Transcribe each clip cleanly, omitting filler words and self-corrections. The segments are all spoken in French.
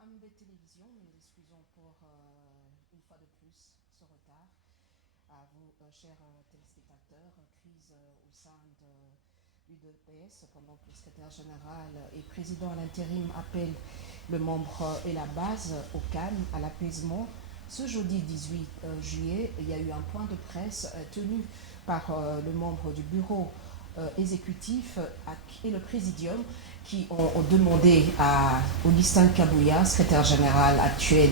de télévision, nous nous excusons pour une fois de plus ce retard. À vous, chers téléspectateurs, crise au sein de l'UDPS, pendant que le secrétaire général et président à l'intérim appelle le membre et la base au calme, à l'apaisement. Ce jeudi 18 juillet, il y a eu un point de presse tenu par le membre du bureau exécutif et le présidium qui ont demandé à Augustin Kabouya, secrétaire général actuel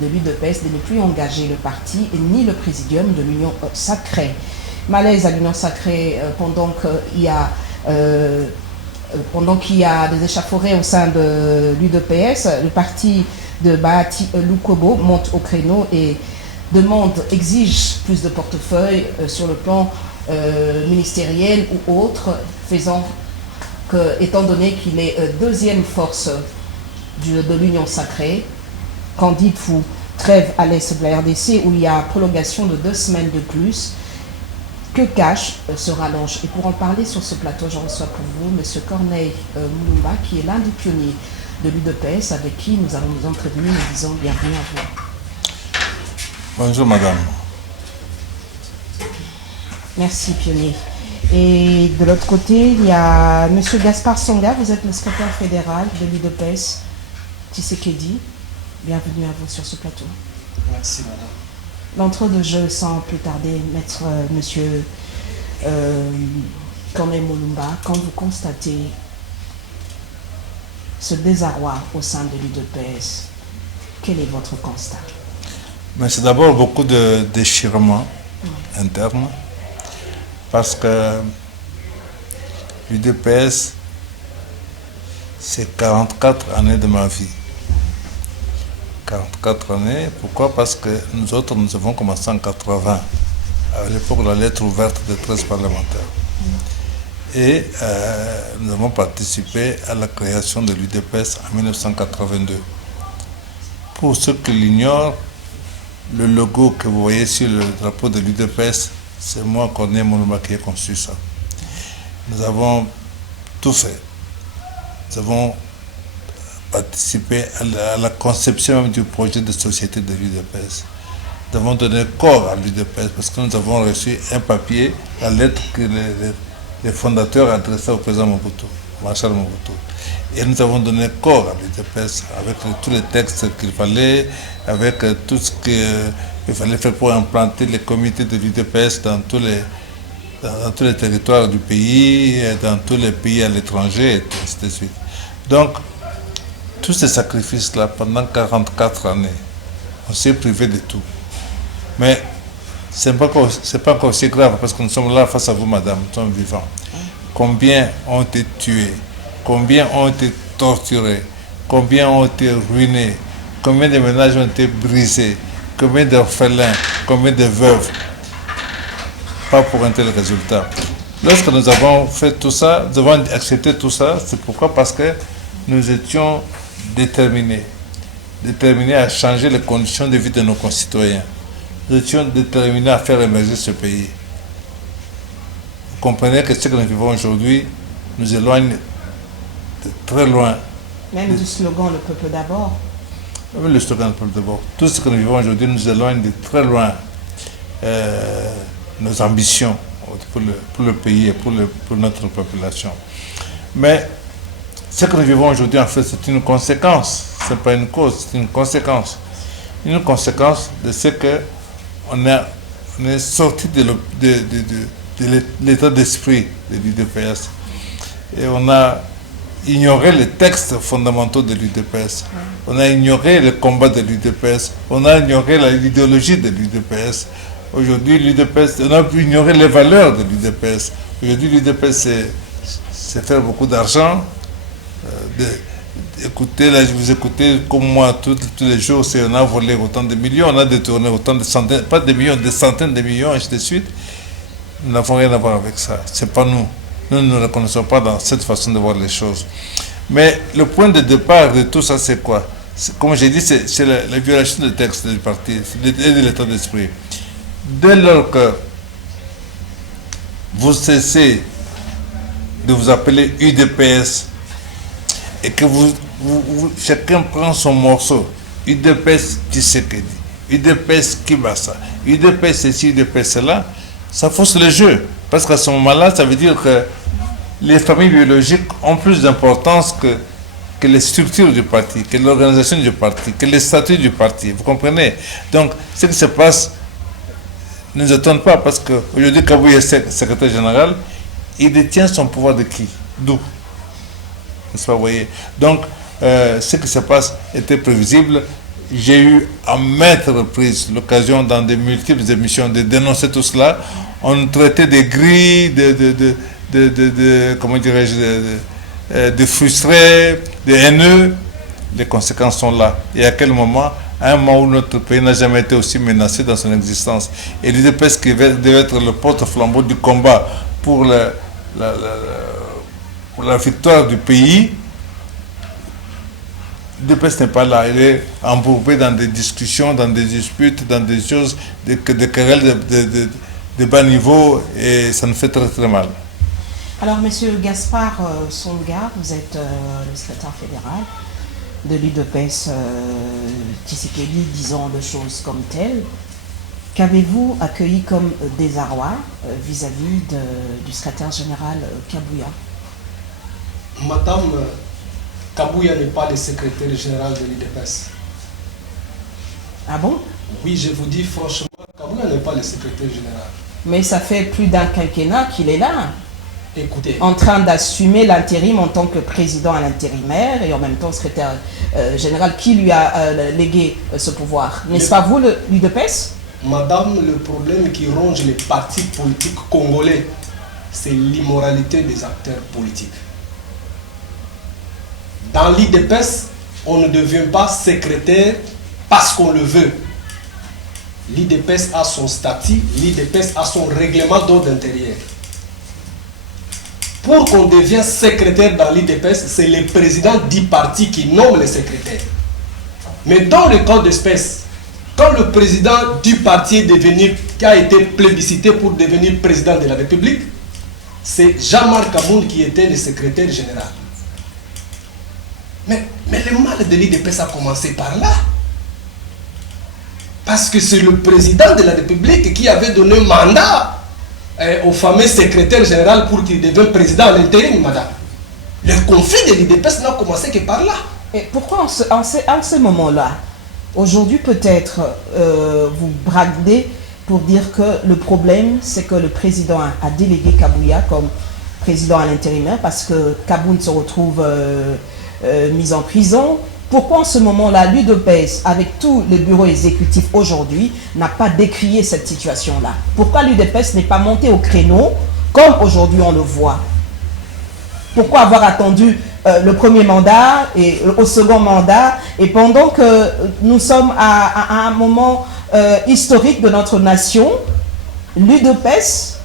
de l'UDPS, de ne plus engager le parti et ni le présidium de l'Union sacrée. Malaise à l'Union sacrée pendant qu'il y a des échauffourées au sein de l'UDPS. Le parti de Bahati Lukobo monte au créneau et exige plus de portefeuille sur le plan ministériel ou autre, étant donné qu'il est deuxième force de l'Union sacrée, qu'en dites-vous? Trêve à l'est de la RDC où il y a prolongation de 2 semaines de plus. Que cache ce rallonge? Et pour en parler sur ce plateau, je reçois pour vous M. Corneille Moulumba, qui est l'un des pionniers de l'UDPS, avec qui nous allons nous entretenir. Nous disons bienvenue à vous. Bonjour madame. Merci pionnier. Et de l'autre côté, il y a M. Gaspard Songa, vous êtes le secrétaire fédéral de l'UDPS Tshisekedi. Bienvenue à vous sur ce plateau. Merci madame. L'entre-deux-jeux, sans plus tarder, mettre M. Corneille Moulumba, quand vous constatez ce désarroi au sein de l'UDPS, quel est votre constat? Mais c'est d'abord beaucoup de déchirement interne, parce que l'UDPS, c'est 44 années de ma vie. 44 années, pourquoi? Parce que nous autres, nous avons commencé en 80, à l'époque de la lettre ouverte des 13 parlementaires. Et nous avons participé à la création de l'UDPS en 1982. Pour ceux qui l'ignorent, le logo que vous voyez sur le drapeau de l'UDPS, c'est moi, Corneille Moulumba, qui ai conçu ça. Nous avons tout fait. Nous avons participé à la conception même du projet de société de l'UDPS. Nous avons donné corps à l'UDPS parce que nous avons reçu un papier, la lettre que les fondateurs adressaient au président Mobutu, Marshal Mobutu. Et nous avons donné corps à l'UDPS avec tous les textes qu'il fallait, avec tout ce qu'il fallait faire pour implanter les comités de l'UDPS dans tous les territoires du pays, dans tous les pays à l'étranger, et ainsi de suite. Donc, tous ces sacrifices-là, pendant 44 années, on s'est privé de tout. Mais ce n'est pas encore aussi grave, parce que nous sommes là face à vous, madame, nous sommes vivants. Combien ont été tués? Combien ont été torturés? Combien ont été ruinés? Combien de ménages ont été brisés? Combien d'orphelins? Combien de veuves? Pas pour un tel résultat. Lorsque nous avons fait tout ça, nous avons accepté tout ça, c'est pourquoi? Parce que nous étions déterminés à changer les conditions de vie de nos concitoyens. Nous étions déterminés à faire émerger ce pays. Vous comprenez que ce que nous vivons aujourd'hui nous éloigne de très loin. Même du slogan « Le peuple d'abord ». Même le slogan « Le peuple d'abord ». Tout ce que nous vivons aujourd'hui nous éloigne de très loin nos ambitions pour le pays et pour notre population. Mais ce que nous vivons aujourd'hui, en fait, c'est une conséquence. Ce n'est pas une cause, c'est une conséquence. Une conséquence de ce qu'on est sorti de l'état d'esprit de l'UDPS. Et on a ignoré les textes fondamentaux de l'UDPS. On a ignoré le combat de l'UDPS. On a ignoré l'idéologie de l'UDPS. Aujourd'hui, l'UDPS, on a ignoré les valeurs de l'UDPS. Aujourd'hui, l'UDPS, c'est faire beaucoup d'argent. Écoutez, là, je vous écoutez comme moi tous les jours, on a volé autant de millions, on a détourné autant de centaines, pas de millions, des centaines de millions, et ainsi de suite. Nous n'avons rien à voir avec ça. C'est pas nous. Nous ne nous reconnaissons pas dans cette façon de voir les choses. Mais le point de départ de tout ça, c'est quoi? Comme j'ai dit, c'est la violation des textes du parti et de l'état d'esprit. Dès lors que vous cessez de vous appeler UDPS et que vous chacun prend son morceau. UDPS Tshisekedi, UDPS Kibasa, UDPS ceci, UDPS cela, ça fausse le jeu. Parce qu'à ce moment-là, ça veut dire que les familles biologiques ont plus d'importance que les structures du parti, que l'organisation du parti, que les statuts du parti. Vous comprenez? Donc, ce qui se passe ne nous étonne pas parce qu'aujourd'hui, Kabouya est secrétaire général, il détient son pouvoir de qui? D'où? N'est-ce pas, vous voyez? Donc, ce qui se passe était prévisible. J'ai eu à maintes reprises l'occasion dans de multiples émissions de dénoncer tout cela. On traitait des grilles, comment dirais-je, de frustrés, de haineux. Les conséquences sont là. Et à quel moment? À un moment où notre pays n'a jamais été aussi menacé dans son existence. Et l'UDPS qui devait être le porte-flambeau du combat pour la victoire du pays, l'UDPS n'est pas là. Il est embourbé dans des discussions, dans des disputes, dans des choses, des querelles de bas niveau, et ça nous fait très très mal. Alors, Monsieur Gaspard Songa, vous êtes le secrétaire fédéral de l'UDPS Tshisekedi, disons les choses comme telles. Qu'avez-vous accueilli comme désarroi vis-à-vis du secrétaire général Kabouya? Madame, Kabouya n'est pas le secrétaire général de l'UDPS. Ah bon? Oui, je vous dis franchement, Kabouya n'est pas le secrétaire général. Mais ça fait plus d'un quinquennat qu'il est là. Écoutez. En train d'assumer l'intérim en tant que président à l'intérimaire et en même temps secrétaire général. Qui lui a légué ce pouvoir? N'est-ce pas vous, l'UDPS? Madame, le problème qui ronge les partis politiques congolais, c'est l'immoralité des acteurs politiques. Dans l'UDPS, on ne devient pas secrétaire parce qu'on le veut. L'UDPS a son statut, l'UDPS a son règlement d'ordre intérieur. Pour qu'on devienne secrétaire dans l'UDPS, c'est le président du parti qui nomme le secrétaire. Mais dans le cas d'espèce, quand le président du parti qui a été plébiscité pour devenir président de la République, c'est Jean-Marc Aboun qui était le secrétaire général. Mais le mal de l'UDPS a commencé par là. Parce que c'est le président de la République qui avait donné mandat au fameux secrétaire général pour qu'il devienne président à l'intérim, madame. Le conflit de l'UDPS n'a commencé que par là. Et pourquoi en ce moment-là, aujourd'hui peut-être, vous bradez pour dire que le problème, c'est que le président a délégué Kabouya comme président à l'intérimaire parce que Kaboun se retrouve mis en prison. Pourquoi en ce moment-là, l'UDPS, avec tous les bureaux exécutifs aujourd'hui, n'a pas décrié cette situation-là? Pourquoi l'UDPS n'est pas monté au créneau, comme aujourd'hui on le voit? Pourquoi avoir attendu le premier mandat et au second mandat, et pendant que nous sommes à un moment historique de notre nation, l'UDPS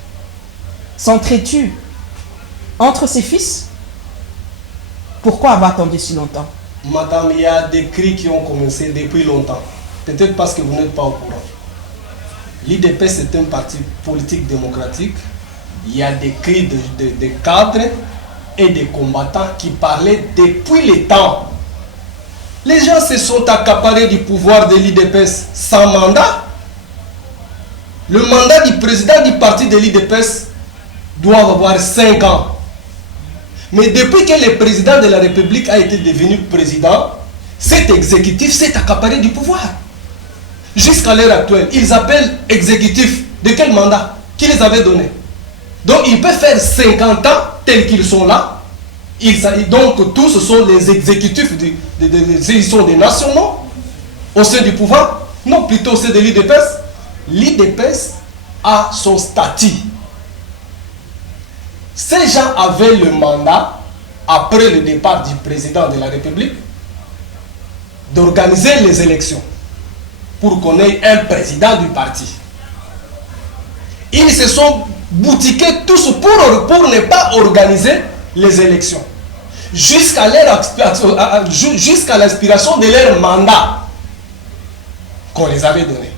s'entretue entre ses fils? Pourquoi avoir attendu si longtemps? Madame, il y a des cris qui ont commencé depuis longtemps. Peut-être parce que vous n'êtes pas au courant. L'UDPS est un parti politique démocratique. Il y a des cris de cadres et des combattants qui parlaient depuis le temps. Les gens se sont accaparés du pouvoir de l'UDPS sans mandat. Le mandat du président du parti de l'UDPS doit avoir 5 ans. Mais depuis que le président de la République a été devenu président, cet exécutif s'est accaparé du pouvoir. Jusqu'à l'heure actuelle, ils appellent exécutif de quel mandat? Qui les avait donné? Donc ils peuvent faire 50 ans tels qu'ils sont là. Donc tous ce sont les exécutifs, ils sont des nationaux au sein du pouvoir. Non, plutôt au sein de l'UDPS. L'UDPS a son statut. Ces gens avaient le mandat, après le départ du président de la République, d'organiser les élections pour qu'on ait un président du parti. Ils se sont boutiqués tous pour ne pas organiser les élections. Jusqu'à l'expiration de leur mandat qu'on les avait donné.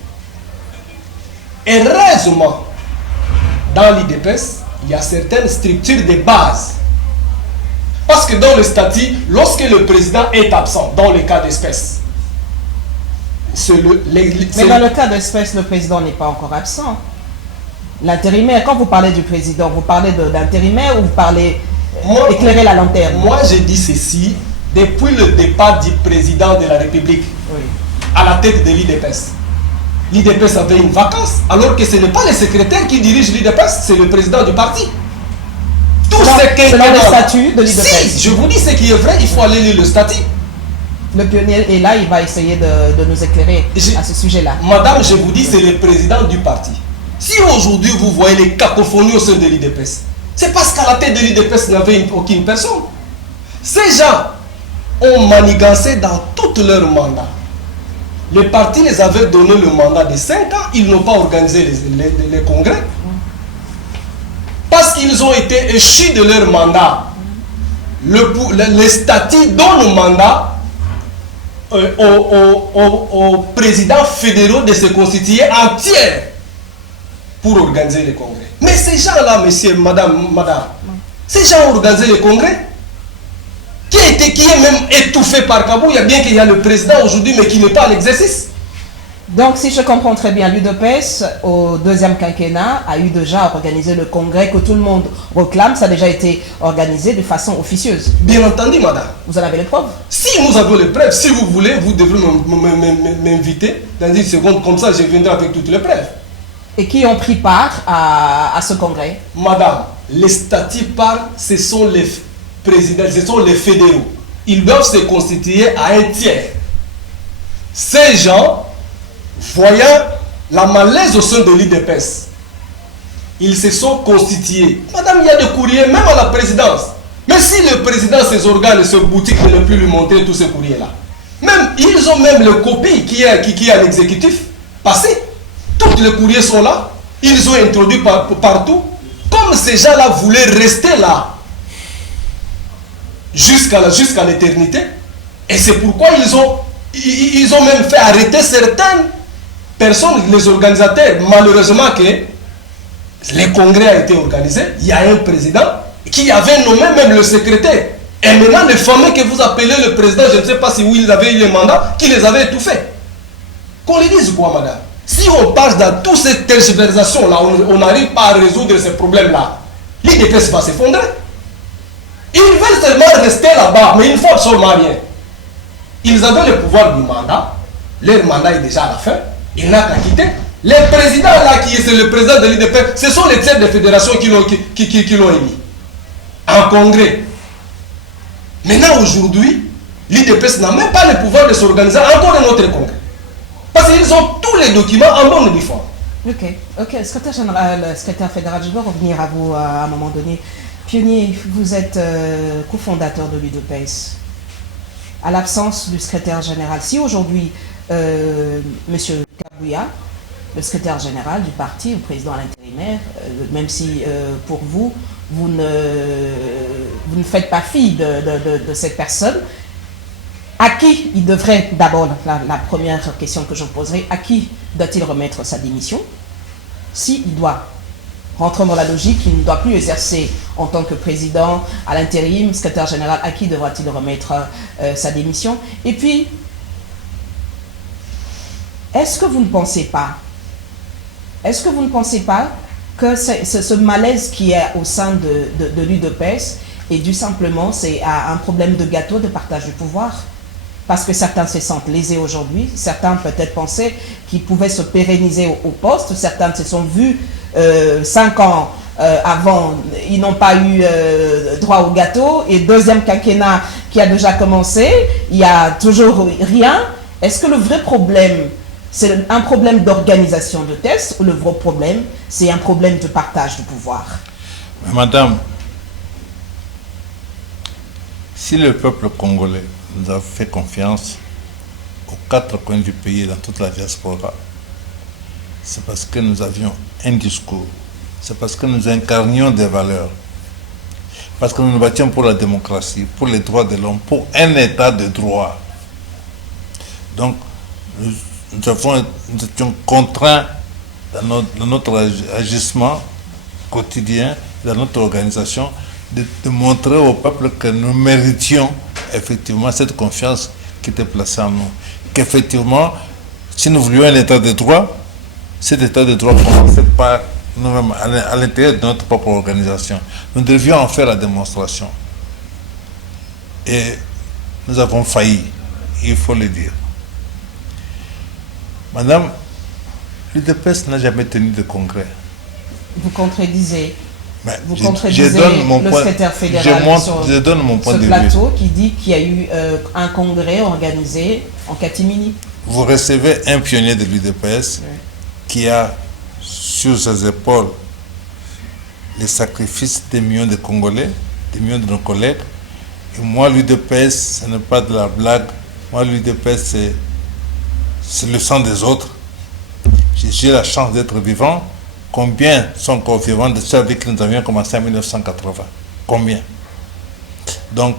Heureusement, dans l'UDPS, il y a certaines structures de base. Parce que dans le statut, lorsque le président est absent, dans le cas d'espèce, mais dans le cas d'espèce, le président n'est pas encore absent. L'intérimaire, quand vous parlez du président, vous parlez d'intérimaire ou vous parlez éclairer la lanterne? Moi, j'ai dit ceci depuis le départ du président de la République à la tête de l'IDPS. L'IDPS avait une vacance, alors que ce n'est pas le secrétaire qui dirige l'IDPS, c'est le président du parti. Selon le statut de l'IDPS. Si, je vous dis ce qui est vrai, il faut aller lire le statut. Le pionnier est là, il va essayer de nous éclairer à ce sujet-là. Madame, je vous dis, c'est le président du parti. Si aujourd'hui vous voyez les cacophonies au sein de l'IDPS, c'est parce qu'à la tête de l'IDPS, il n'y avait aucune personne. Ces gens ont manigancé dans tout leur mandat. Le parti les avait donné le mandat de 5 ans, ils n'ont pas organisé les congrès. Parce qu'ils ont été échus de leur mandat. Le statut donne le mandat aux présidents fédéraux de se constituer entiers pour organiser les congrès. Mais ces gens-là, monsieur, madame, ces gens ont organisé les congrès qui est même étouffé par Kabou. Il y a bien qu'il y a le président aujourd'hui, mais qui n'est pas à l'exercice. Donc, si je comprends très bien, l'UDPS, au deuxième quinquennat, a eu déjà organisé le congrès que tout le monde réclame. Ça a déjà été organisé de façon officieuse. Bien entendu, madame. Vous en avez les preuves? Si nous avons les preuves, si vous voulez, vous devrez m'inviter dans une seconde, comme ça je viendrai avec toutes les preuves. Et qui ont pris part à ce congrès? Madame, les statuts parlent, ce sont les présidents, ce sont les fédéraux. Ils doivent se constituer à un tiers. Ces gens, voyant la malaise au sein de l'IDPS, ils se sont constitués. Madame, il y a des courriers, même à la présidence. Mais si le président, ses organes, ses boutiques ne peuvent plus lui montrer tous ces courriers-là, même, ils ont même les copies qui est à l'exécutif passé. Tous les courriers sont là. Ils ont introduit partout. Comme ces gens-là voulaient rester là jusqu'à l'éternité. Et c'est pourquoi ils ont même fait arrêter certaines personnes, les organisateurs. Malheureusement que le congrès a été organisé. Il y a un président qui avait nommé même le secrétaire. Et maintenant, les fameux que vous appelez le président, je ne sais pas si oui, ils avaient eu les mandats, qui les avaient étouffés. Qu'on les dise quoi, madame? Si on passe dans toutes ces tergiversations-là, on n'arrive pas à résoudre ces problèmes-là, l'IDPS va s'effondrer. Ils veulent seulement rester là-bas, mais ils ne font absolument rien. Ils avaient le pouvoir du mandat, leur mandat est déjà à la fin, il n'a qu'à quitter. Les présidents là, c'est le président de l'IDPS, ce sont les tiers de fédération qui l'ont émis en congrès. Maintenant, aujourd'hui, l'IDPS n'a même pas le pouvoir de s'organiser encore un autre congrès. Parce qu'ils ont tous les documents en bonne et due forme. Ok. Secrétaire fédéral, je veux revenir à vous à un moment donné. Pionnier, vous êtes cofondateur de l'UDPS. À l'absence du secrétaire général, si aujourd'hui, M. Kabouya, le secrétaire général du parti, le président à l'intérimaire, même si pour vous, vous ne faites pas fi de cette personne, à qui il devrait, d'abord, la première question que je vous poserai, à qui doit-il remettre sa démission? S'il doit rentrer dans la logique, il ne doit plus exercer en tant que président à l'intérim, secrétaire général, à qui devra-t-il remettre sa démission? Et puis, est-ce que vous ne pensez pas que ce malaise qui est au sein de l'UDPS est dû simplement à un problème de gâteau, de partage du pouvoir? Parce que certains se sentent lésés aujourd'hui, certains peut-être pensaient qu'ils pouvaient se pérenniser au poste, certains se sont vus 5 ans avant, ils n'ont pas eu droit au gâteau, et deuxième quinquennat qui a déjà commencé, il n'y a toujours rien. Est-ce que le vrai problème, c'est un problème d'organisation de tests, ou le vrai problème, c'est un problème de partage du pouvoir? Madame, si le peuple congolais nous a fait confiance aux 4 coins du pays et dans toute la diaspora, c'est parce que nous avions un discours, c'est parce que nous incarnions des valeurs, parce que nous nous battions pour la démocratie, pour les droits de l'homme, pour un état de droit. Donc, nous étions contraints dans notre agissement quotidien, dans notre organisation, de montrer au peuple que nous méritions effectivement cette confiance qui était placée en nous. Qu'effectivement, si nous voulions un état de droit, cet état de droit commençait par nous-mêmes, à l'intérieur de notre propre organisation. Nous devions en faire la démonstration. Et nous avons failli, il faut le dire. Madame, l'UDPS n'a jamais tenu de congrès. Vous contredisez. Mais Vous je contredisez donne mon le point, secrétaire fédéral sur je donne mon point ce de vue. plateau qui dit qu'il y a eu un congrès organisé en catimini. Vous recevez un pionnier de l'UDPS qui a sur ses épaules les sacrifices des millions de Congolais, des millions de nos collègues. Et moi, l'UDPS, ce n'est pas de la blague. Moi, l'UDPS, c'est le sang des autres. J'ai la chance d'être vivant. Combien sont encore vivants de ceux avec qui nous avions commencé en 1980? Combien? Donc,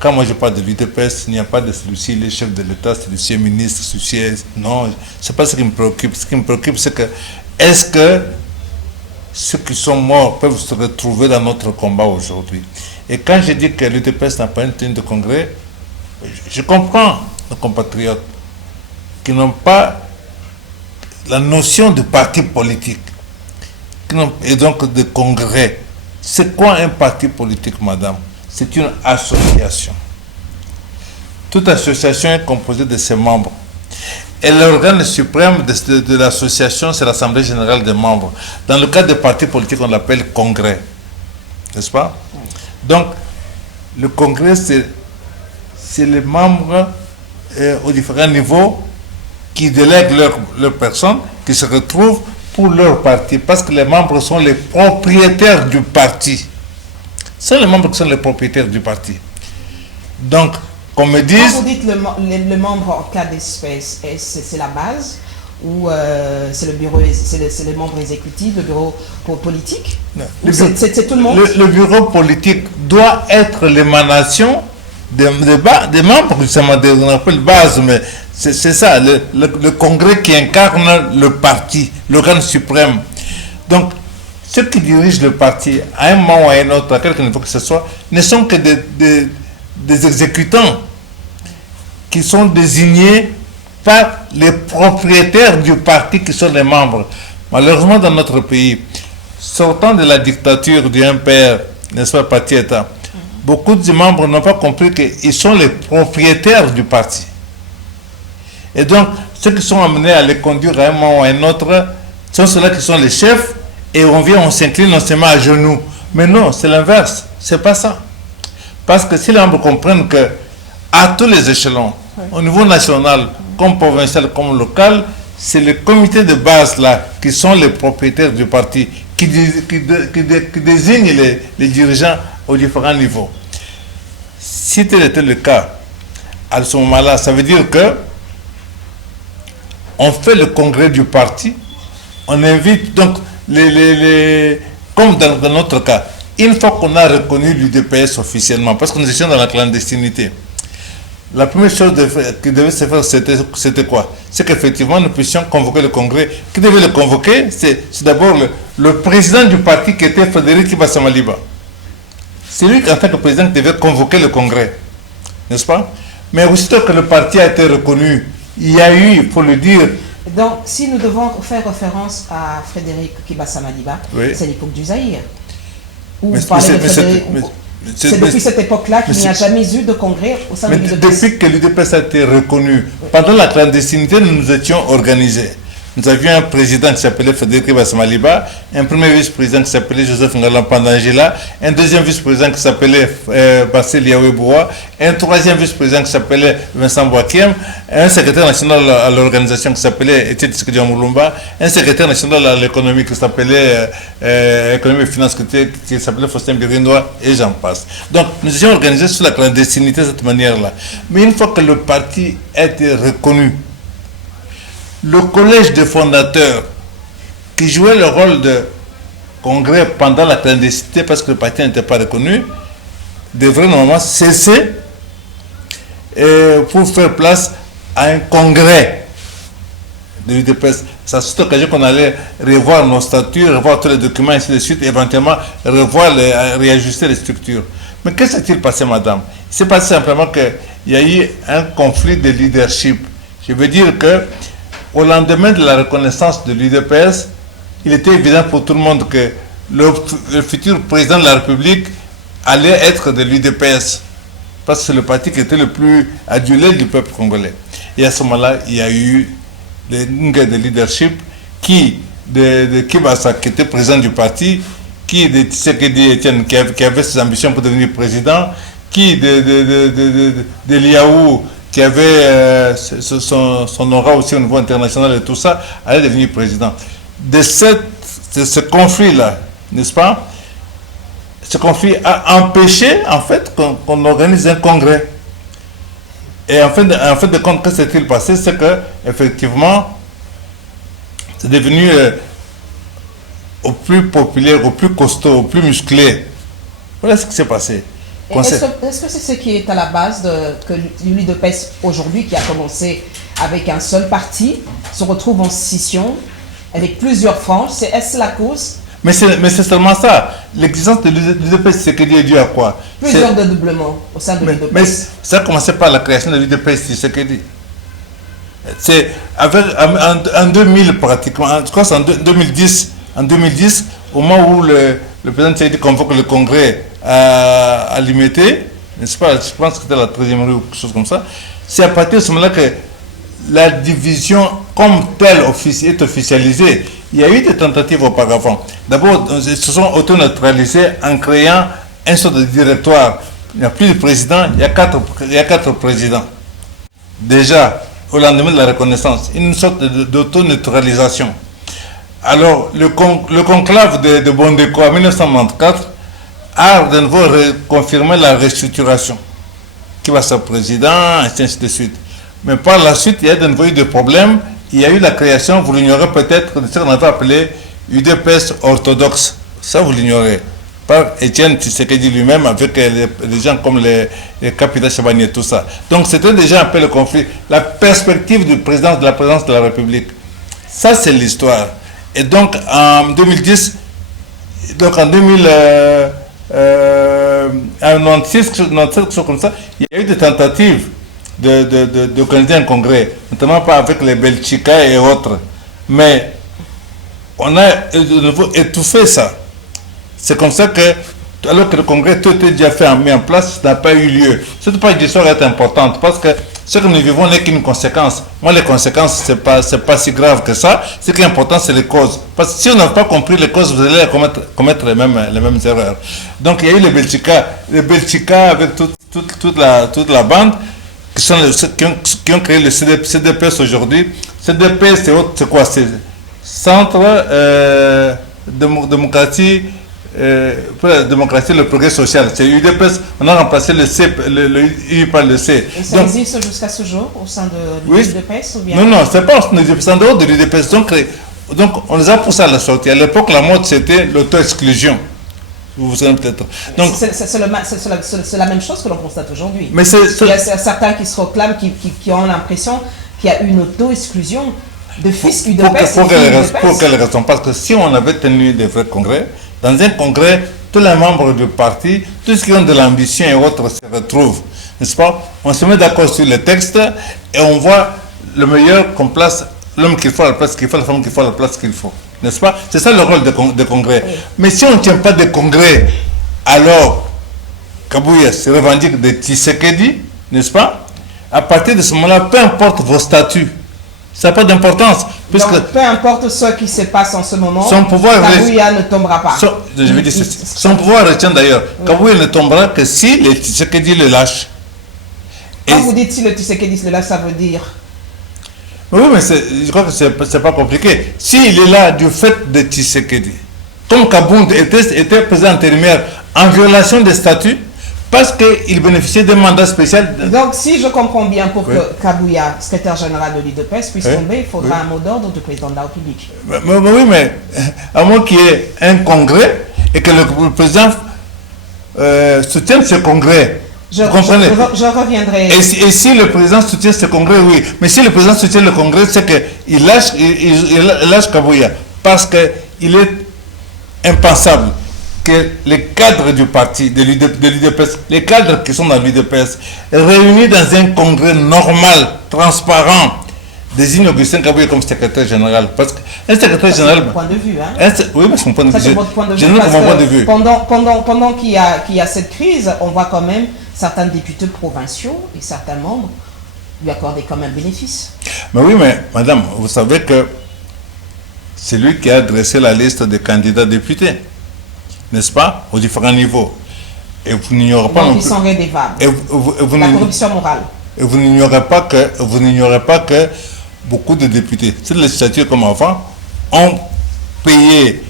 quand moi je parle de l'UDPS, il n'y a pas de celui-ci, il est chef de l'État, celui-ci est ministre, celui-ci est... Non, c'est pas ce qui me préoccupe. Ce qui me préoccupe, c'est que est-ce que ceux qui sont morts peuvent se retrouver dans notre combat aujourd'hui? Et quand je dis que l'UDPS n'a pas une tenue de congrès, je comprends nos compatriotes qui n'ont pas la notion de parti politique et donc de congrès. C'est quoi un parti politique, madame? C'est une association. Toute association est composée de ses membres. Et l'organe suprême de l'association, c'est l'Assemblée générale des membres. Dans le cas des partis politiques, on l'appelle congrès. N'est-ce pas? Donc, le congrès, c'est les membres aux différents niveaux qui délèguent leurs personnes, qui se retrouvent pour leur parti, parce que les membres sont les propriétaires du parti. C'est les membres qui sont les propriétaires du parti. Donc, qu'on me dise... Quand vous dites le membre en cas d'espèce, c'est la base ou c'est le bureau, c'est les membres exécutifs, le bureau politique? C'est tout le monde? Le bureau politique doit être l'émanation des membres, justement, on appelle base, mais c'est ça, le congrès qui incarne le parti, l'organe suprême. Donc, ceux qui dirigent le parti, à un moment ou à un autre, à quelque niveau que ce soit, ne sont que des exécutants qui sont désignés par les propriétaires du parti qui sont les membres. Malheureusement, dans notre pays, sortant de la dictature du MPR, n'est-ce pas, parti-État, beaucoup de membres n'ont pas compris qu'ils sont les propriétaires du parti. Et donc, ceux qui sont amenés à les conduire à un moment ou à un autre sont ceux-là qui sont les chefs, et on s'incline, on se met à genoux. Mais non, c'est l'inverse. C'est pas ça. Parce que si les membres comprennent que à tous les échelons, au niveau national, comme provincial, comme local, c'est les comités de base là qui sont les propriétaires du parti, qui désignent les dirigeants aux différents niveaux. Si tel était le cas, à ce moment-là, ça veut dire que on fait le congrès du parti, on invite donc comme dans notre cas, une fois qu'on a reconnu l'UDPS officiellement, parce que nous étions dans la clandestinité, la première chose qui devait se faire, c'était quoi? C'est qu'effectivement, nous puissions convoquer le congrès. Qui devait le convoquer? C'est d'abord le président du parti qui était Frédéric Ibassamaliba. C'est lui, en tant que président, qui devait convoquer le congrès. N'est-ce pas? Mais aussitôt que le parti a été reconnu, il y a eu, il faut le dire... Donc, si nous devons faire référence à Frédéric Kibassamaliba, Oui. c'est l'époque du Zaïre. C'est depuis cette époque-là qu'il n'y a jamais eu de congrès au sein de l'UDPS. Depuis que l'UDPS a été reconnu, pendant la clandestinité, nous nous étions organisés. Nous avions un président qui s'appelait Frédéric Ibassamaliba, un premier vice-président qui s'appelait Joseph Ngalan Pandangela, un deuxième vice-président qui s'appelait Bassel Yahweh, un troisième vice-président qui s'appelait Vincent Boakiem, un secrétaire national à l'organisation qui s'appelait Etienne Tshisekedi Moulumba, un secrétaire national à l'économie qui s'appelait économie et finances qui s'appelait Faustin Birindoa, et j'en passe. Donc nous étions organisés sur la clandestinité de cette manière-là. Mais une fois que le parti a été reconnu, le collège des fondateurs, qui jouait le rôle de congrès pendant la clandestinité parce que le parti n'était pas reconnu, devrait normalement cesser pour faire place à un congrès de l'UDPS. C'est à cette occasion qu'on allait revoir nos statuts, revoir tous les documents, ainsi de suite, éventuellement réajuster les structures. Mais qu'est-ce qui s'est-il passé, madame? Il s'est passé simplement qu'il y a eu un conflit de leadership. Je veux dire que au lendemain de la reconnaissance de l'UDPS, il était évident pour tout le monde que le futur président de la République allait être de l'UDPS. Parce que c'est le parti qui était le plus adulé du peuple congolais. Et à ce moment-là, il y a eu une guerre de leadership qui, de Kibasa, qui était président du parti, qui de Tshisekedi Etienne, qui avait ses ambitions pour devenir président, qui de Liaou, qui avait son aura aussi au niveau international et tout ça, allait devenir président. De ce conflit-là, n'est-ce pas? Ce conflit a empêché, en fait, qu'on organise un congrès. Et en fait de compte, qu'est-ce qui s'est passé? C'est que, effectivement, c'est devenu au plus populaire, au plus costaud, au plus musclé. Voilà ce qui s'est passé. Est-ce que c'est ce qui est à la base que l'UDPS aujourd'hui, qui a commencé avec un seul parti, se retrouve en scission avec plusieurs franges? Est-ce la cause? Mais c'est seulement ça. L'existence de l'UDPS, c'est que Dieu est dû à quoi? Plusieurs dédoublements au sein de l'UDPS. Mais ça a commencé par la création de l'UDPS, c'est ce que dit. C'est en 2000 pratiquement, je crois que c'est en 2010, au moment où le président Tshisekedi convoque le congrès à Limité, n'est-ce pas? Je pense que c'était la 13e rue ou quelque chose comme ça. C'est à partir de ce moment-là que la division comme telle est officialisée. Il y a eu des tentatives auparavant. D'abord, ils se sont auto-neutralisés en créant un sort de directoire. Il n'y a plus de président, il y a quatre présidents. Déjà, au lendemain de la reconnaissance, une sorte d'auto-neutralisation. Alors, le conclave de Bondeko en 1994 a de nouveau confirmé la restructuration. Qui va être président, ainsi de suite. Mais par la suite, il y a de nouveau eu des problèmes. Il y a eu la création, vous l'ignorez peut-être, de ce qu'on avait appelé UDPS orthodoxe. Ça, vous l'ignorez. Par Etienne Tshisekedi lui-même, avec les gens comme les Kapita Chabani et tout ça. Donc, c'était déjà un peu le conflit. La perspective de la présidence de la République. Ça, c'est l'histoire. Et donc, en 2010, donc en 96, quelque chose comme ça, il y a eu des tentatives d'organiser un congrès, notamment pas avec les Belchika et autres. Mais on a de nouveau étouffé ça. C'est comme ça que, alors que le congrès tout était déjà fait, mis en place, ça n'a pas eu lieu. Cette page d'histoire est importante parce que ce que nous vivons n'est qu'une conséquence. Moi, les conséquences, c'est pas si grave que ça. Ce qui est important, c'est les causes. Parce que si on n'a pas compris les causes, vous allez commettre les mêmes erreurs. Donc, il y a eu les Belchika avec toute la bande qui ont créé le CDPS aujourd'hui. CDPS, c'est quoi? C'est Centre Démocratie, pour la démocratie et le progrès social. C'est UDPS, on a remplacé le C, le U par le C. Et ça existe jusqu'à ce jour au sein de l'UDPS? Oui. Non, c'est pas en dehors de l'UDPS. Donc, on les a poussés à la sortie. À l'époque, la mode, c'était l'auto-exclusion. Vous vous souvenez peut-être. C'est la même chose que l'on constate aujourd'hui. Il y a certains qui se proclament, qui ont l'impression qu'il y a une auto-exclusion de fils UDPS. Pour quelle raison? Parce que si on avait tenu des vrais congrès, dans un congrès, tous les membres du parti, tous ceux qui ont de l'ambition et autres se retrouvent. N'est-ce pas? On se met d'accord sur les textes et on voit le meilleur qu'on place, l'homme qu'il faut à la place qu'il faut, la femme qu'il faut à la place qu'il faut. N'est-ce pas? C'est ça le rôle des congrès. Oui. Mais si on ne tient pas de congrès, alors Kabouya se revendique de Tshisekedi, n'est-ce pas? À partir de ce moment-là, peu importe vos statuts, ça n'a pas d'importance. Donc, peu importe ce qui se passe en ce moment, son pouvoir Kabouya ne tombera pas. Son pouvoir retient d'ailleurs. Oui. Kabouya ne tombera que si le Tshisekedi le lâche. Quand vous dites si le Tshisekedi le lâche, ça veut dire? Oui, mais je crois que c'est pas compliqué. S'il est là du fait de Tshisekedi, comme Kabound était président intérimaire en violation des statuts, parce qu'il bénéficiait d'un mandat spécial. Donc, si je comprends bien, pour que Kabouya, secrétaire général de l'UDPS, puisse tomber, il faudra un mot d'ordre du président de la République. Oui, mais à moins qu'il y ait un congrès et que le président soutienne ce congrès. Vous comprenez? Je reviendrai. Et si le président soutient ce congrès, oui. Mais si le président soutient le congrès, c'est qu'il lâche Kabouya. Parce qu'il est impensable que les cadres du parti, de l'UDPS, les cadres qui sont dans l'UDPS, réunis dans un congrès normal, transparent, désignent Augustin Kabouya comme secrétaire général. Parce qu'un secrétaire général... C'est mon point de vue. Hein? Oui, mais c'est mon point de vue. C'est votre point de vue. Je donne mon point de vue. Pendant qu'il y a cette crise, on voit quand même certains députés provinciaux et certains membres lui accorder quand même bénéfice. Mais oui, mais madame, vous savez que c'est lui qui a dressé la liste des candidats députés, n'est-ce pas, aux différents niveaux. Et vous n'ignorez pas... Donc ils sont rédévables. La corruption morale. Et vous n'ignorez pas que beaucoup de députés, cette législature comme avant, ont payé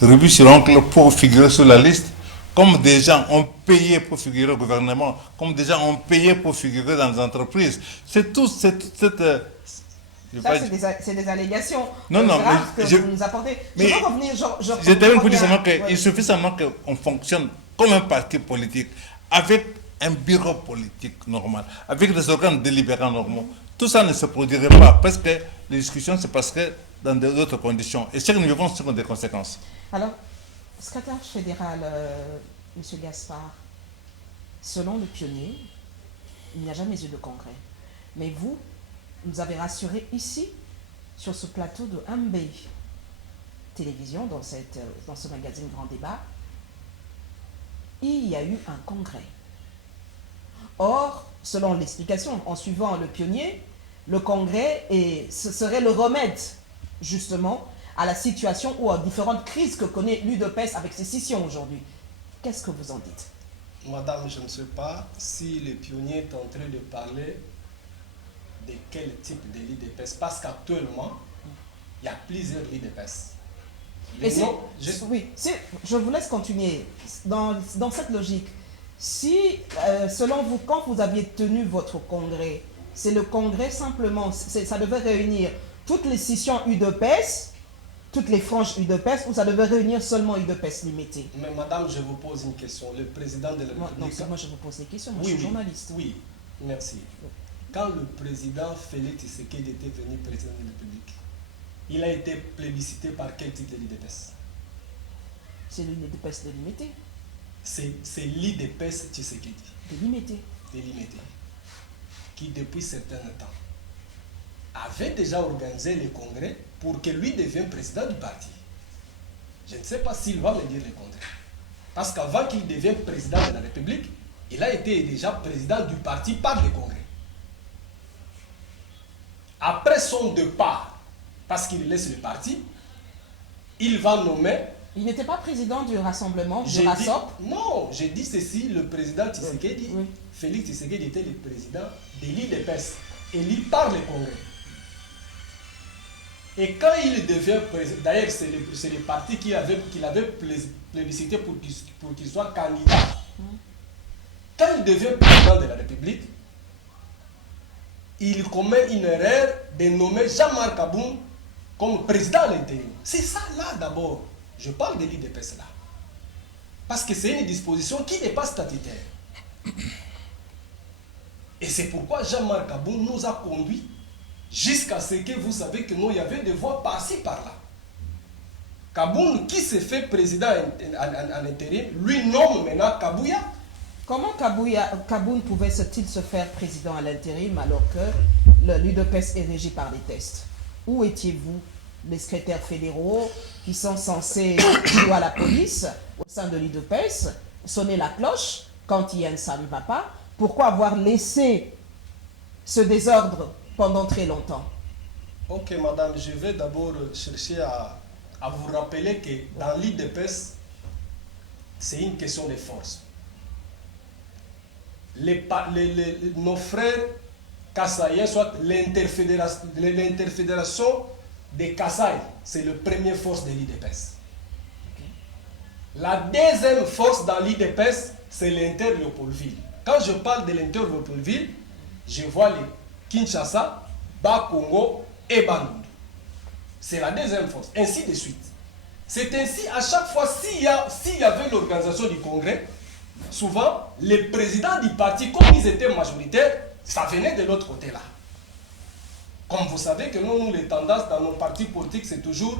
rubis sur ongle pour figurer sur la liste, comme des gens ont payé pour figurer au gouvernement, comme des gens ont payé pour figurer dans les entreprises. C'est tout cette... C'est des allégations. Non, mais vous nous apportez. Je veux revenir. Je termine pour dire seulement qu'il suffit seulement qu'on fonctionne comme un parti politique, avec un bureau politique normal, avec des organes délibérants normaux. Tout ça ne se produirait pas parce que les discussions se passeraient dans d'autres conditions. Et chaque niveau sont des conséquences. Alors, secrétaire fédéral, M. Gaspard, selon le pionnier, il n'y a jamais eu de congrès. Mais vous, nous avez rassuré ici, sur ce plateau de Ambé Télévision, dans ce magazine Grand Débat, il y a eu un congrès. Or, selon l'explication, en suivant le pionnier, le congrès ce serait le remède, justement, à la situation ou aux différentes crises que connaît l'UDPS avec ses scissions aujourd'hui. Qu'est-ce que vous en dites? Madame, je ne sais pas si le pionnier est en train de parler de quel type de l'UDPS, parce qu'actuellement, il y a plusieurs l'UDPS. Oui, je vous laisse continuer. Dans cette logique, si, selon vous, quand vous aviez tenu votre congrès, c'est le congrès simplement, ça devait réunir toutes les scissions UDPS, toutes les franges UDPS, ou ça devait réunir seulement UDPS limité? Mais madame, je vous pose une question. Le président de la République... Non, moi je vous pose des questions, moi je suis journaliste. Oui, merci. Quand le président Félix Tshisekedi était venu président de la République, il a été plébiscité par quel type de l'UDPS? C'est l'UDPS délimité. C'est l'UDPS Tshisekedi. Délimité. Délimité. Qui depuis certain temps avait déjà organisé le congrès pour que lui devienne président du parti. Je ne sais pas s'il va me dire le contraire. Parce qu'avant qu'il devienne président de la République, il a été déjà président du parti par le congrès. Après son départ, parce qu'il laisse le parti, il va nommer... Il n'était pas président du rassemblement, du RASOP? Non, j'ai dit ceci, le président Tshisekedi, Félix Tshisekedi était le président de l'UDPS, élu par le congrès. Et quand il devient président, d'ailleurs c'est le parti qu'il avait plébiscité pour qu'il soit candidat. Quand il devient président de la République, il commet une erreur de nommer Jean-Marc Aboun comme président à l'intérim. C'est ça là d'abord. Je parle de l'UDPS là. Parce que c'est une disposition qui n'est pas statutaire. Et c'est pourquoi Jean-Marc Aboun nous a conduits jusqu'à ce que vous savez que nous, il y avait des voix par-ci, par-là. Kaboun, qui s'est fait président en intérim, lui nomme maintenant Kabouya. Comment Kaboun pouvait-il se faire président à l'intérim alors que l'UDPS est régi par les tests? Où étiez-vous, les secrétaires fédéraux qui sont censés jouer à la police au sein de l'UDPS, sonner la cloche quand ça ne va pas? Pourquoi avoir laissé ce désordre pendant très longtemps? Ok, madame, je vais d'abord chercher à vous rappeler que dans l'UDPS, c'est une question de force. Nos frères kassaïens, soit l'interfédération des Kasaï, c'est la première force de l'UDPS. La deuxième force dans l'UDPS, c'est l'Inter-Léopoldville. Quand je parle de l'Inter-Léopoldville, je vois les Kinshasa, Bas-Congo et Bandundu. C'est la deuxième force, ainsi de suite. C'est ainsi, à chaque fois, s'il y avait l'organisation du congrès, souvent, les présidents du parti, comme ils étaient majoritaires, ça venait de l'autre côté là. Comme vous savez que nous, les tendances dans nos partis politiques, c'est toujours,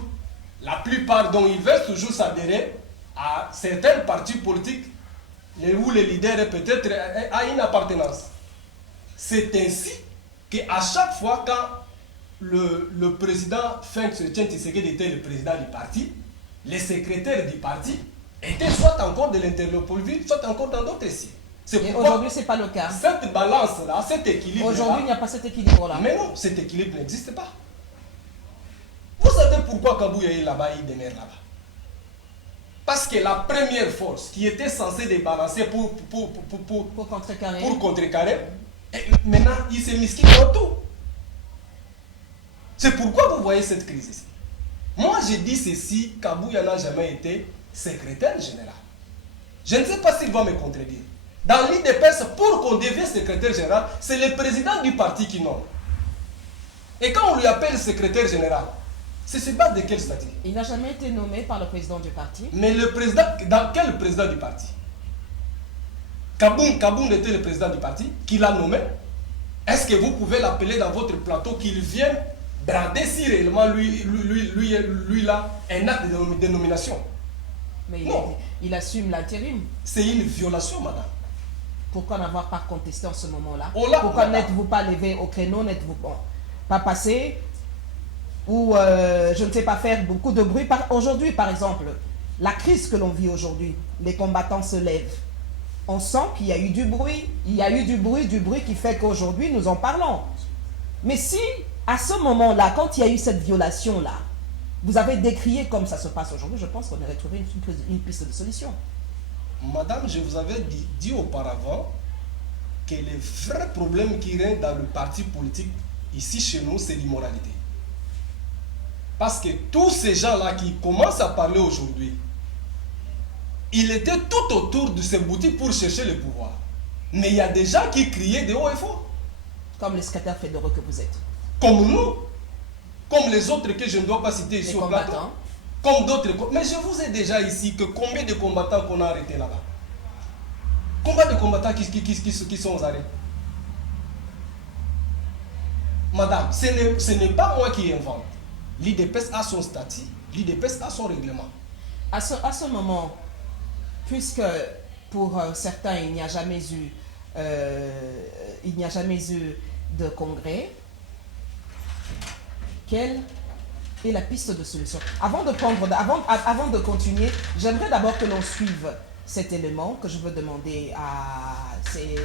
la plupart dont ils veulent toujours s'adhérer à certains partis politiques où le leader est peut-être à une appartenance. C'est ainsi qu'à chaque fois quand le président Faure-Chrétien Tshisekedi était le président du parti, les secrétaires du parti étaient soit encore de l'interlopolville, soit encore dans d'autres sièges. Et aujourd'hui, ce n'est pas le cas. Cette balance-là, cet équilibre. Aujourd'hui, il n'y a pas cet équilibre-là. Mais non, cet équilibre n'existe pas. Vous savez pourquoi Kabouya est là-bas, il demeure là-bas? Parce que la première force qui était censée débalancer pour contrecarrer, maintenant, il s'est misqué dans tout. C'est pourquoi vous voyez cette crise ici. Moi, j'ai dit ceci, Kabouya n'a jamais été secrétaire général. Je ne sais pas s'il va me contredire. Dans l'IDPS, pour qu'on devienne secrétaire général, c'est le président du parti qui nomme. Et quand on lui appelle secrétaire général, c'est sur base de quel statut? Il n'a jamais été nommé par le président du parti. Mais le président, dans quel président du parti? Kaboun était le président du parti, qui l'a nommé. Est-ce que vous pouvez l'appeler dans votre plateau qu'il vienne brader si réellement lui là un acte de nomination? Mais il assume l'intérim. C'est une violation, madame. Pourquoi n'avoir pas contesté en ce moment-là? Pourquoi n'êtes-vous pas levé au créneau, n'êtes-vous pas passé ou je ne sais pas faire beaucoup de bruit? Aujourd'hui, par exemple, la crise que l'on vit aujourd'hui, les combattants se lèvent. On sent qu'il y a eu du bruit. Il y a eu du bruit qui fait qu'aujourd'hui, nous en parlons. Mais si, à ce moment-là, quand il y a eu cette violation-là, vous avez décrié comme ça se passe aujourd'hui, je pense qu'on aurait trouvé une piste de solution. Madame, je vous avais dit auparavant que le vrai problème qui règne dans le parti politique ici chez nous, c'est l'immoralité. Parce que tous ces gens-là qui commencent à parler aujourd'hui, ils étaient tout autour de ces boutiques pour chercher le pouvoir. Mais il y a des gens qui criaient de haut et fort. Comme les secrétaires fédéraux que vous êtes. Comme nous. Comme les autres que je ne dois pas citer ici au plateau. Comme d'autres. Mais je vous ai déjà ici que combien de combattants qu'on a arrêtés là-bas? Combien de combattants qui sont aux arrêts? Madame, ce n'est pas moi qui invente. L'IDPS a son statut, l'IDPS a son règlement. À ce moment, puisque pour certains, il n'y a jamais eu de congrès, quelle est la piste de solution? Avant de continuer, j'aimerais d'abord que l'on suive cet élément que je veux demander c'est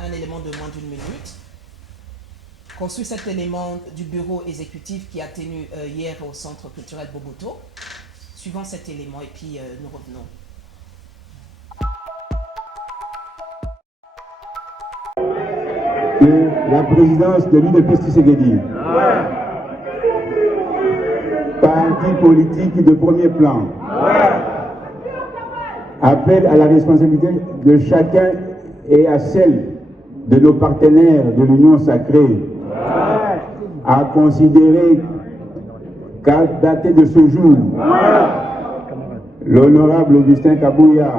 un élément de moins d'une minute. Qu'on suive cet élément du bureau exécutif qui a tenu hier au Centre culturel Boboto. Suivons cet élément et puis nous revenons. Que la présidence de l'UDPS Tshisekedi, parti politique de premier plan, appelle à la responsabilité de chacun et à celle de nos partenaires de l'Union sacrée à considérer qu'à dater de ce jour, l'honorable Augustin Kabouya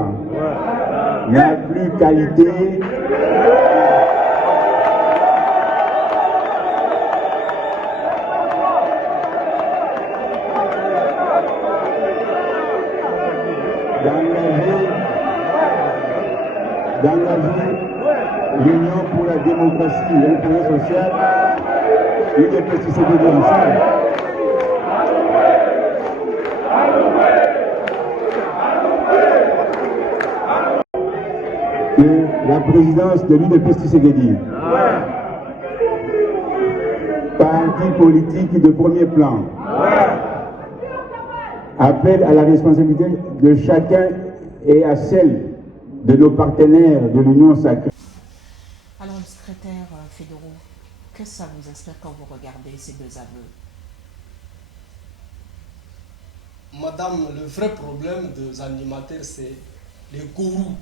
n'a plus qualité d'engager l'Union pour la démocratie et le progrès social, l'UDPS Tshisekedi ensemble. Que la présidence de l'UDPS Tshisekedi, parti politique de premier plan, appelle à la responsabilité de chacun et à celle de nos partenaires de l'Union sacrée. Alors, le secrétaire fédéraux, que ça vous inspire quand vous regardez ces deux aveux? Madame, le vrai problème des animateurs, c'est les gourous.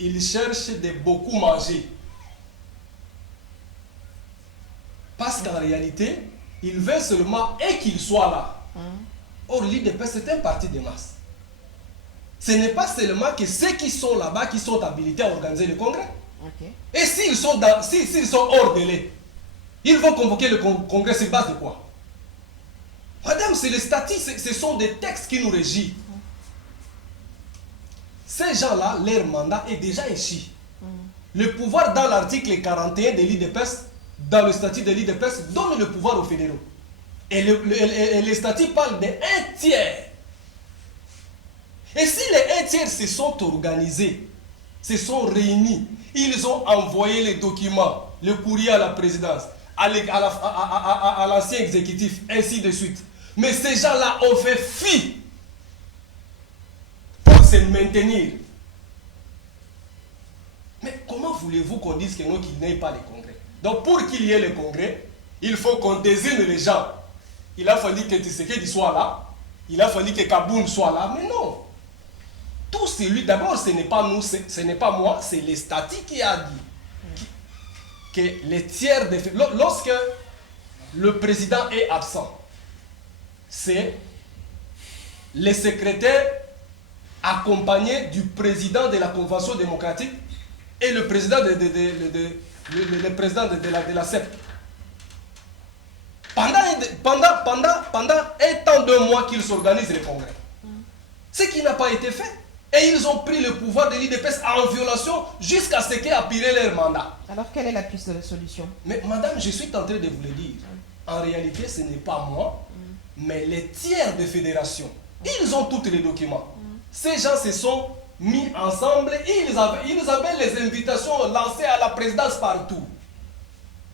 Ils cherchent de beaucoup manger. Parce qu'en réalité, ils veulent seulement et qu'ils soient là. Or, l'IDPS, c'est un parti de masse. ce n'est pas seulement que ceux qui sont là-bas qui sont habilités à organiser le congrès. Ok. Et s'ils sont hors délai, ils vont convoquer le congrès sur base de quoi? Madame, c'est les statuts, ce sont des textes qui nous régissent. Ces gens-là, leur mandat est déjà échu. Le pouvoir dans l'article 41 de l'IDPS, dans le statut de l'IDPS, donne le pouvoir aux fédéraux. Et les statuts parlent de 1/3. Et si les 1/3 se sont organisés, se sont réunis, ils ont envoyé les documents, le courrier à la présidence, à l'ancien exécutif, ainsi de suite. Mais ces gens-là ont fait fi pour se maintenir. Mais comment voulez-vous qu'on dise que non, qu'il n'y ait pas le congrès? Donc pour qu'il y ait le congrès, il faut qu'on désigne les gens. Il a fallu que Tshisekedi soit là, il a fallu que Kaboun soit là, mais non. Tout celui, d'abord ce n'est pas nous, ce n'est pas moi, c'est les statuts qui a dit que les tiers des... Lorsque le président est absent, c'est les secrétaires accompagnés du président de la Convention démocratique et le président le président de la CEP. Pendant un temps de mois qu'ils s'organisent le congrès. Ce qui n'a pas été fait. Et ils ont pris le pouvoir de l'IDPS en violation jusqu'à ce qu'ait appiré leur mandat. Alors, quelle est la piste de solution? Mais madame, je suis tenté de vous le dire. En réalité, ce n'est pas moi, mais les tiers de fédération. Ils ont tous les documents. Ces gens se sont mis ensemble et ils avaient les invitations lancées à la présidence partout.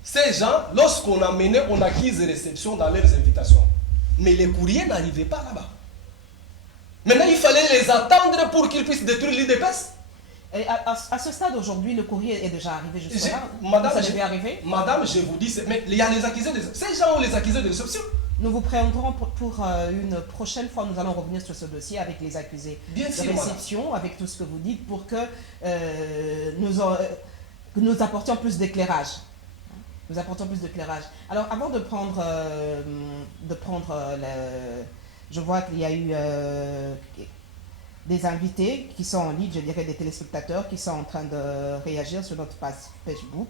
Ces gens, lorsqu'on a mené, on a acquis des réceptions dans leurs invitations. Mais les courriers n'arrivaient pas là-bas. Maintenant, il fallait les attendre pour qu'ils puissent détruire l'IDPS. Et à ce stade aujourd'hui, le courrier est déjà arrivé jusque-là. Madame, ça devait arriver. Madame, je vous dis, mais il y a les accusés de... Ces gens ont les accusés de réception. Nous vous prendrons pour une prochaine fois, nous allons revenir sur ce dossier avec les accusés Bien de sûr, réception, madame. Avec tout ce que vous dites, pour que nous apportions plus d'éclairage. Nous apportons plus d'éclairage. Alors, avant de prendre, je vois qu'il y a eu des invités qui sont en ligne, je dirais des téléspectateurs qui sont en train de réagir sur notre page Facebook,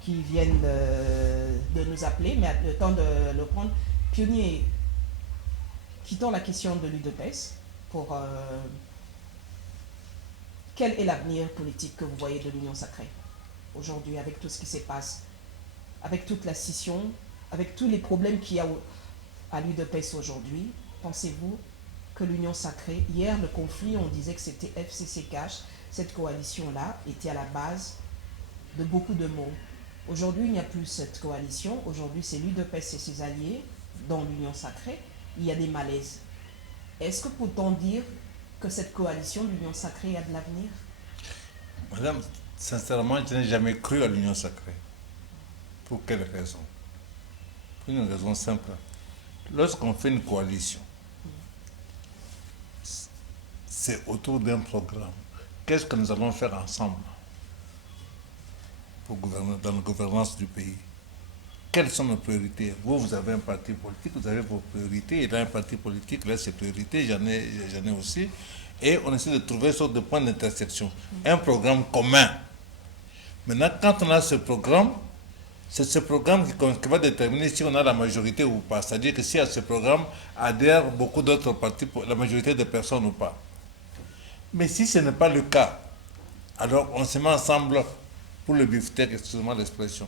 qui viennent de nous appeler, mais le temps de le prendre. Pionnier, quittons la question de l'UDPS pour quel est l'avenir politique que vous voyez de l'Union sacrée aujourd'hui, avec tout ce qui se passe, avec toute la scission, avec tous les problèmes qu'il y a à l'UDPS aujourd'hui? Pensez-vous que l'Union sacrée, hier le conflit, on disait que c'était FCC-Cash, cette coalition-là était à la base de beaucoup de maux. Aujourd'hui, il n'y a plus cette coalition. Aujourd'hui, c'est l'UDPS et ses alliés dans l'Union sacrée. Il y a des malaises. Est-ce que peut-on dire que cette coalition de l'Union sacrée a de l'avenir? Madame, sincèrement, je n'ai jamais cru à l'Union sacrée. Pour quelle raison? Pour une raison simple. Lorsqu'on fait une coalition, c'est autour d'un programme. Qu'est-ce que nous allons faire ensemble pour gouverner, dans la gouvernance du pays? Quelles sont nos priorités? Vous avez un parti politique, vous avez vos priorités, il a un parti politique, il a ses priorités, j'en ai aussi. Et on essaie de trouver une sorte de point d'intersection, un programme commun. Maintenant, quand on a ce programme, c'est ce programme qui va déterminer si on a la majorité ou pas. C'est-à-dire que si à ce programme adhèrent beaucoup d'autres partis, la majorité des personnes ou pas. Mais si ce n'est pas le cas, alors on se met ensemble pour le beefsteak, excusez-moi l'expression.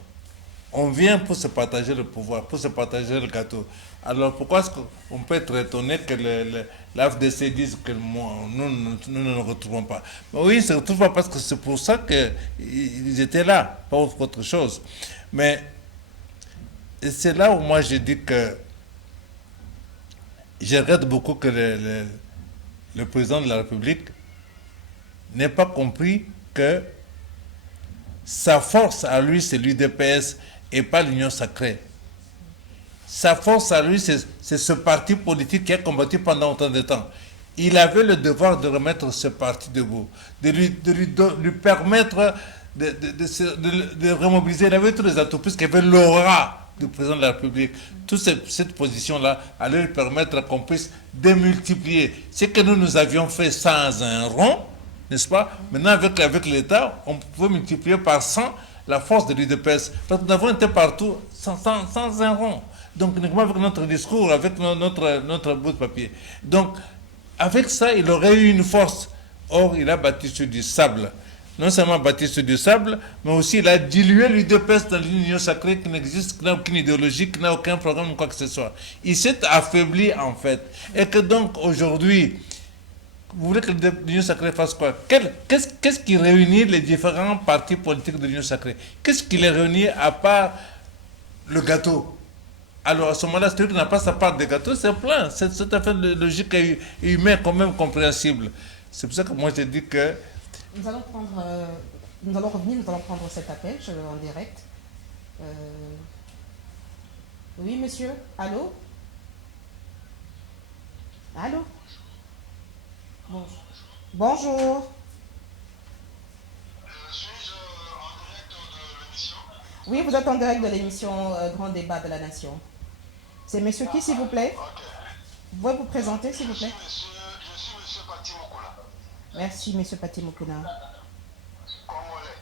On vient pour se partager le pouvoir, pour se partager le gâteau. Alors pourquoi est-ce qu'on peut être étonné que l'AFDC dise que nous ne nous retrouvons pas? Mais oui, ils ne se retrouvent pas parce que c'est pour ça qu'ils étaient là, pas autre chose. Mais c'est là où moi je dis que je regrette beaucoup que le président de la République n'ait pas compris que sa force à lui, c'est l'UDPS et pas l'Union sacrée. Sa force à lui, c'est ce parti politique qui a combattu pendant autant de temps. Il avait le devoir de remettre ce parti debout, de lui permettre de remobiliser. Il avait tous les atouts, puisqu'il avait l'aura du président de la République, toute cette position-là allait lui permettre qu'on puisse démultiplier ce que nous avions fait sans un rond, n'est-ce pas? Maintenant, avec l'État, on peut multiplier par 100 la force de l'UDPS. Parce que nous avons été partout sans un rond. Donc, uniquement avec notre discours, avec notre bout de papier. Donc, avec ça, il aurait eu une force. Or, il a bâti sur du sable. Non seulement bâti sur du sable, mais aussi il a dilué l'UDPS dans l'union sacrée qui n'existe, qui n'a aucune idéologie, qui n'a aucun programme, quoi que ce soit. Il s'est affaibli, en fait. Et que donc, aujourd'hui, vous voulez que l'Union sacrée fasse quoi? Qu'est-ce qui réunit les différents partis politiques de l'Union sacrée? Qu'est-ce qui les réunit à part le gâteau? Alors à ce moment-là, celui qui n'a pas sa part de gâteau, c'est plein. C'est tout à fait logique et humain, quand même compréhensible. C'est pour ça que moi j'ai dit que... Nous allons revenir, nous allons prendre cet appel en direct. Oui, monsieur? Allô? Allô? Bonjour. Suis-je en direct de l'émission? Oui, vous êtes en direct de l'émission Grand Débat de la Nation. C'est monsieur qui, s'il vous plaît? Ok. Vous pouvez vous présenter, s'il vous plaît? Je suis monsieur Pati Mokula. Merci, monsieur Pati Mokuna. Congolais.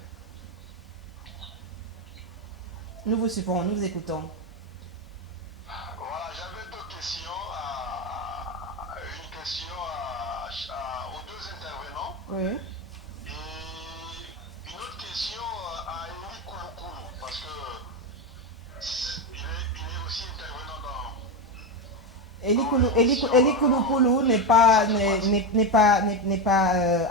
Nous vous suivons, nous vous écoutons. Voilà, j'avais deux questions. Une question aux deux intervenants. Oui. Et une autre question à Eli Kouloukoulou, parce que il est aussi intervenant dans... Eli Kouloukoulou n'est pas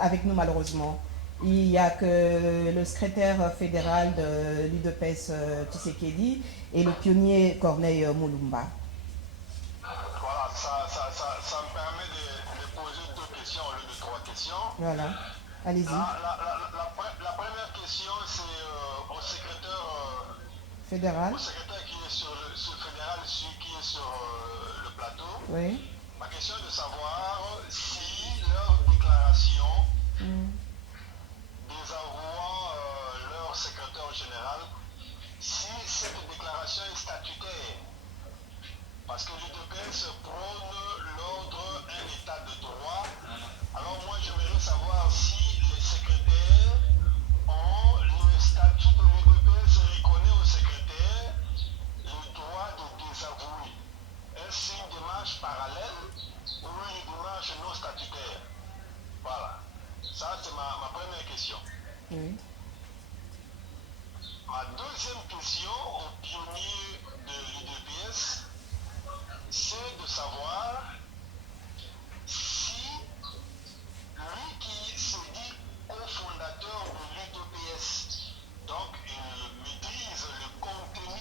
avec nous malheureusement. Il n'y a que le secrétaire fédéral de l'UDPS Tshisekedi et le pionnier Corneille Moulumba. Voilà, ça me permet de poser deux questions au lieu de trois questions. Voilà, allez-y. La première question, c'est au secrétaire Fédéral. Au secrétaire qui est sur le fédéral, celui qui est sur le plateau. Oui. Ma question est de savoir si leur déclaration désavouant leur secrétaire général, si cette déclaration est statutaire. Parce que l'UDPS prône l'ordre, un état de droit. Alors moi j'aimerais savoir si les secrétaires ont le statut de l'UDPS reconnaît au secrétaire le droit de désavouer. Est-ce une démarche parallèle ou une démarche non statutaire? Voilà. Ça, c'est ma première question. Oui. Ma deuxième question au pionnier de l'UDPS, c'est de savoir si lui qui se dit cofondateur de l'UDPS, donc il maîtrise le contenu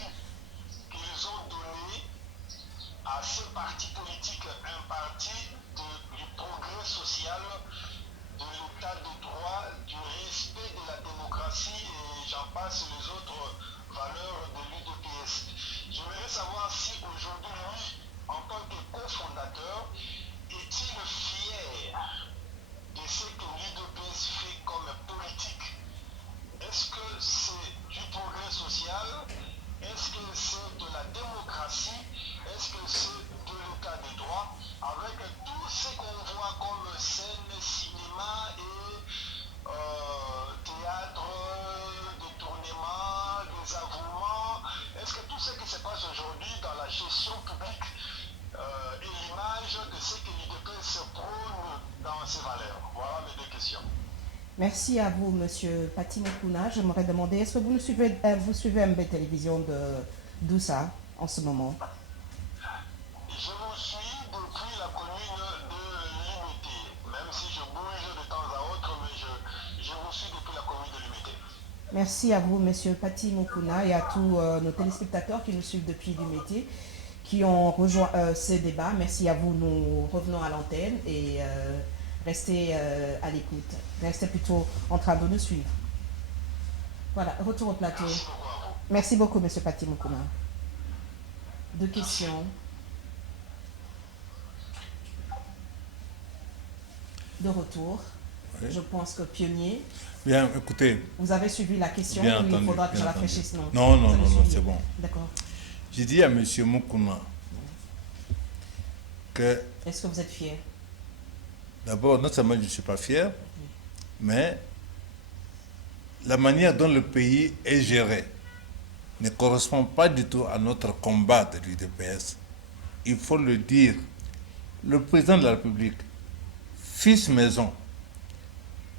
qu'ils ont donné à ce parti politique, un parti du progrès social, de l'état de droit, du respect de la démocratie et j'en passe les autres valeurs de l'UDPS. J'aimerais savoir si aujourd'hui, lui, en tant que cofondateur, est-il fier de ce que l'UDPS fait comme politique? Est-ce que c'est du progrès social? Est-ce que c'est de la démocratie? Est-ce que c'est de l'état de droit? Avec tout ce qu'on voit comme scène, cinéma et théâtre, détournement, désavouement, est-ce que tout ce qui se passe aujourd'hui dans la gestion publique est l'image de ce que l'UDPS prône dans ses valeurs? Voilà mes deux questions. Merci à vous, monsieur Pati Mokuna. J'aimerais demander, est-ce que vous suivez MB Télévision de Doussa en ce moment? Je vous suis depuis la commune de Limité, même si je bouge de temps à autre, mais je vous suis depuis la commune de Limité. Merci à vous, monsieur Pati Mokuna, et à tous nos téléspectateurs qui nous suivent depuis Limité, qui ont rejoint ce débat. Merci à vous. Nous revenons à l'antenne et restez à l'écoute. Restez plutôt en train de nous suivre. Voilà, retour au plateau. Merci beaucoup, monsieur Pati Mokuna. Deux questions. De retour. Oui. Je pense que pionnier. Bien, écoutez. Vous avez suivi la question, bien ou entendu, il faudra que je bien rafraîchisse? Non, c'est bon. D'accord. J'ai dit à M. Moukouna que... Est-ce que vous êtes fier? D'abord, non seulement je ne suis pas fier, mais la manière dont le pays est géré ne correspond pas du tout à notre combat de l'UDPS. Il faut le dire. Le président de la République, fils maison,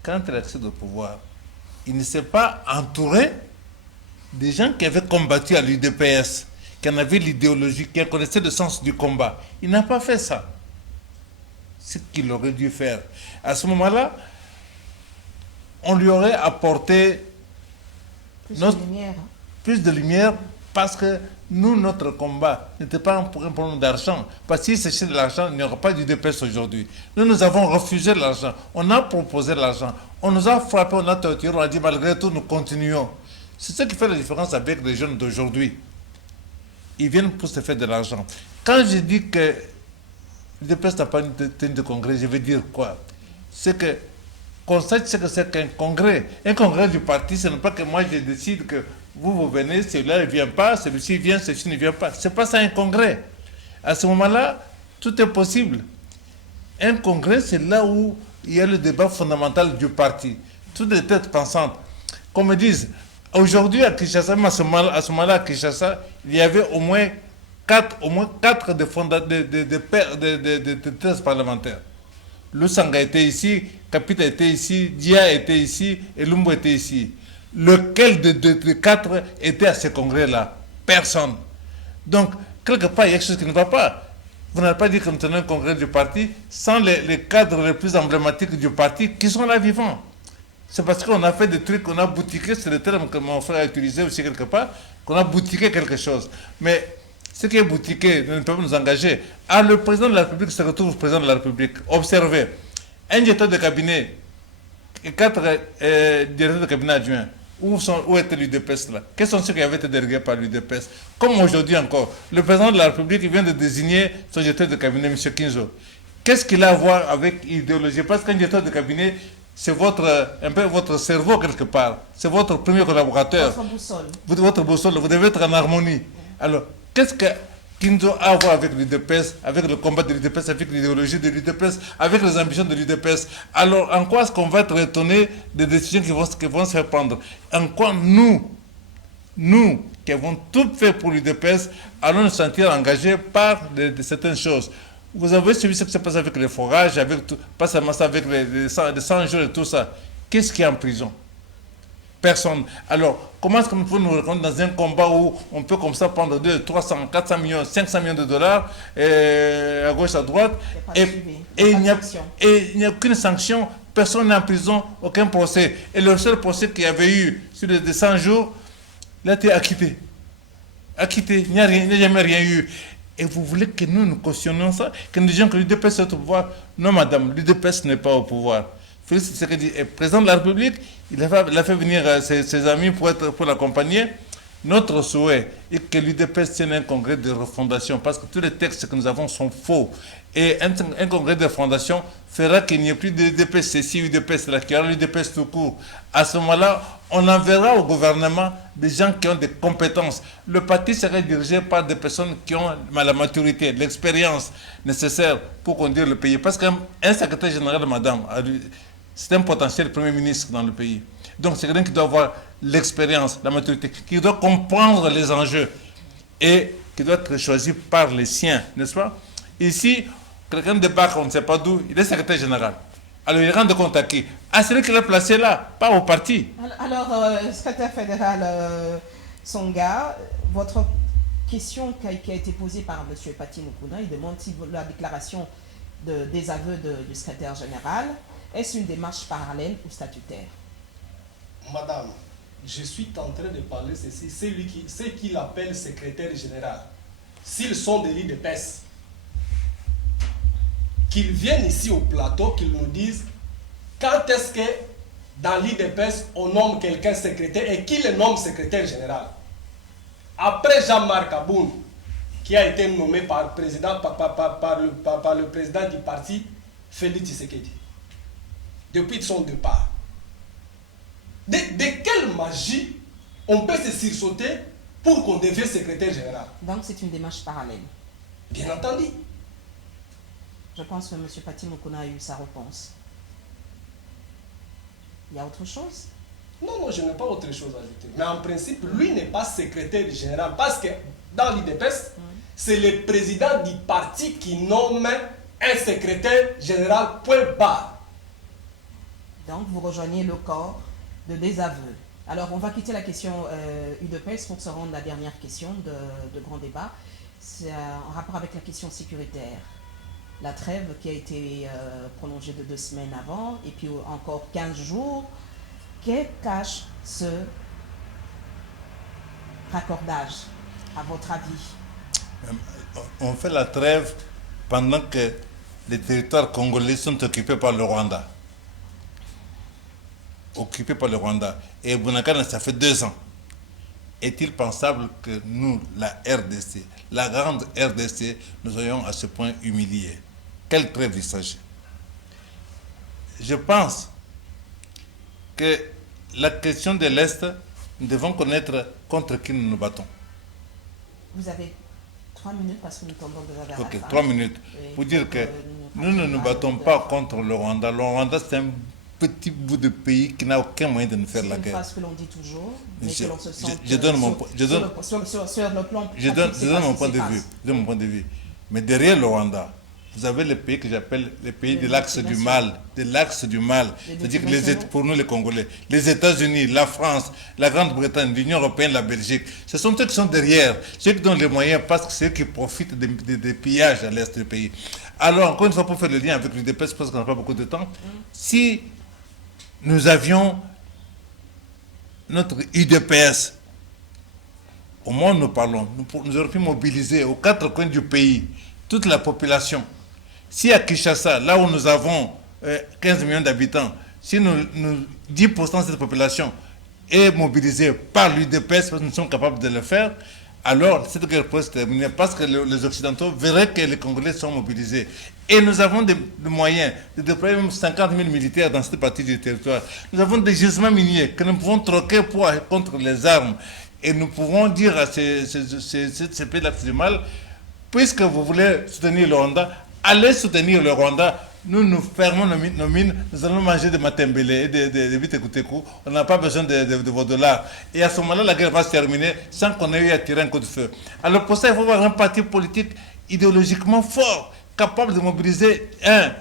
quand il accède au pouvoir, il ne s'est pas entouré des gens qui avaient combattu à l'UDPS, qui en avaient l'idéologie, qui connaissaient le sens du combat. Il n'a pas fait ça. C'est ce qu'il aurait dû faire. À ce moment-là, on lui aurait apporté plus de lumière parce que nous, notre combat n'était pas un problème d'argent. Parce que si c'était de l'argent, il n'y aurait pas d'UDPS aujourd'hui. Nous avons refusé l'argent. On a proposé l'argent. On nous a frappé, on a torturé, on a dit malgré tout, nous continuons. C'est ce qui fait la différence avec les jeunes d'aujourd'hui. Ils viennent pour se faire de l'argent. Quand je dis que l'UDPS n'a pas une tenue de congrès, je veux dire quoi? C'est que qu'on sache ce que c'est qu'un congrès. Un congrès du parti, ce n'est pas que moi je décide que vous venez, celui-là ne vient pas, celui-ci vient, celui-ci ne vient pas. Ce n'est pas ça un congrès. À ce moment-là, tout est possible. Un congrès, c'est là où il y a le débat fondamental du parti. Toutes les têtes pensantes. Comme ils disent, aujourd'hui à Kinshasa, à ce moment-là à Kinshasa, il y avait au moins quatre de thèses parlementaires. Lusanga était ici, Kapita était ici, Dia était ici et Lumbo était ici. Lequel de quatre était à ce congrès-là? Personne. Donc, quelque part, il y a quelque chose qui ne va pas. Vous n'avez pas dit que nous tenons un congrès du parti sans les cadres les plus emblématiques du parti qui sont là vivants. C'est parce qu'on a fait des trucs, on a boutiqué, c'est le terme que mon frère a utilisé aussi quelque part, qu'on a boutiqué quelque chose. Mais ce qui est boutiqué ne peut pas nous engager. Ah, le président de la République se retrouve président de la République. Observez, un directeur de cabinet et 4 directeurs de cabinet adjoints. Où était l'UDPS là? Quels sont ceux qui avaient été délégués par l'UDPS? Comme aujourd'hui encore, le président de la République vient de désigner son directeur de cabinet, M. Kinzo. Qu'est-ce qu'il a à voir avec l'idéologie? Parce qu'un directeur de cabinet, c'est un peu votre cerveau quelque part. C'est votre premier collaborateur. Votre boussole. Votre boussole. Vous devez être en harmonie. Alors, qu'est-ce que Kinzo a à voir avec l'UDPS, avec le combat de l'UDPS, avec l'idéologie de l'UDPS, avec les ambitions de l'UDPS? Alors, en quoi est-ce qu'on va être étonné des décisions qui vont se faire prendre? En quoi nous qui avons tout fait pour l'UDPS, allons nous sentir engagés par de certaines choses? Vous avez suivi ce qui se passe avec les forages, avec tout, pas seulement ça, avec les 100 jours et tout ça. Qu'est-ce qui est en prison? Personne. Alors, comment est-ce que nous pouvons nous reconnaître dans un combat où on peut comme ça prendre 200, 300, 400 millions, 500 millions de dollars à gauche, à droite, et il n'y a aucune sanction, personne n'est en prison, aucun procès. Et le seul procès qu'il y avait eu sur les 100 jours, il a été acquitté. Acquitté, il n'y a jamais rien eu. Et vous voulez que nous cautionnions ça? Que nous disions que l'UDPS est au pouvoir? Non, madame, l'UDPS n'est pas au pouvoir. Félix Tshisekedi est président de la République, il a fait venir ses amis pour l'accompagner. Notre souhait est que l'UDPS tienne un congrès de refondation, parce que tous les textes que nous avons sont faux. Et un congrès de refondation fera qu'il n'y ait plus d'UDPS, c'est si UDPS, là, qu'il y aura l'UDPS tout court. À ce moment-là, on enverra au gouvernement des gens qui ont des compétences. Le parti serait dirigé par des personnes qui ont la maturité, l'expérience nécessaire pour conduire le pays. Parce qu'un secrétaire général, madame, c'est un potentiel premier ministre dans le pays. Donc c'est quelqu'un qui doit avoir l'expérience, la maturité, qui doit comprendre les enjeux et qui doit être choisi par les siens, n'est-ce pas? Ici, quelqu'un débarque, on ne sait pas d'où, il est secrétaire général. Alors il rend compte à qui? À celui qui l'a placé là, pas au parti. Alors, secrétaire fédéral Songa, votre question qui a été posée par M. Paty Moukouna, il demande si la déclaration de désaveu du secrétaire général, est-ce une démarche parallèle ou statutaire? Madame, je suis en train de parler ceci, ceux qui l'appellent secrétaire général, s'ils sont de l'UDPS, qu'ils viennent ici au plateau, qu'ils nous disent quand est-ce que dans l'UDPS on nomme quelqu'un secrétaire et qui le nomme secrétaire général. Après Jean-Marc Aboun, qui a été nommé par le président du parti, Félix Tshisekedi, depuis son départ. De quelle magie on peut se sursauter pour qu'on devienne secrétaire général. Donc c'est une démarche parallèle. Bien entendu. Je pense que M. Paty Moukouna a eu sa réponse. Il y a autre chose? Non, je n'ai pas autre chose à ajouter. Mais en principe, lui n'est pas secrétaire général parce que dans l'IDPS, c'est le président du parti qui nomme un secrétaire général, point barre. Donc vous rejoignez le corps de désaveu. Alors on va quitter la question UDPS pour se rendre à la dernière question de grand débat. C'est en rapport avec la question sécuritaire. La trêve qui a été prolongée de 2 semaines avant et puis encore 15 jours. Que cache ce raccordage, à votre avis? On fait la trêve pendant que les territoires congolais sont occupés par le Rwanda. Occupés par le Rwanda. Et Bunagana, ça fait 2 ans. Est-il pensable que nous, la RDC, la grande RDC, nous soyons à ce point humiliés? Quelle trêve il s'agit? Je pense que la question de l'Est, nous devons connaître contre qui nous nous battons. Vous avez 3 minutes parce que nous tombons déjà vers la fin. 3 minutes. Pour dire que nous ne nous battons pas contre le Rwanda. Le Rwanda, c'est un petit bout de pays qui n'a aucun moyen de nous faire la guerre. C'est une phrase que l'on dit toujours, mais que l'on se sent... Je donne mon point de vue. Mais derrière le Rwanda, vous avez les pays que j'appelle les pays de l'axe du mal. De l'axe du mal. C'est-à-dire que pour nous les Congolais, les États-Unis, la France, la Grande-Bretagne, l'Union européenne, la Belgique, ce sont eux qui sont derrière, ceux qui donnent les moyens parce que c'est eux qui profitent des pillages à l'est du pays. Alors, encore une fois, pour faire le lien avec l'UDPS, parce qu'on n'a pas beaucoup de temps, si nous avions notre UDPS, au moment où nous parlons, nous aurions pu mobiliser aux 4 coins du pays toute la population. Si à Kinshasa, là où nous avons 15 millions d'habitants, si 10% de cette population est mobilisée par l'UDPS, parce que nous sommes capables de le faire, alors cette guerre pourrait se terminer parce que les Occidentaux verraient que les Congolais sont mobilisés. Et nous avons des moyens de déployer même 50 000 militaires dans cette partie du territoire. Nous avons des gisements miniers que nous pouvons troquer contre les armes. Et nous pouvons dire à ces pays de l'axe du mal, puisque vous voulez soutenir le Rwanda, allez soutenir le Rwanda. Nous fermons nos mines, nous allons manger des matembele et des bitekuteku. On n'a pas besoin de vos dollars. Et à ce moment-là, la guerre va se terminer sans qu'on ait eu à tirer un coup de feu. Alors pour ça, il faut avoir un parti politique idéologiquement fort, capable de mobiliser 1,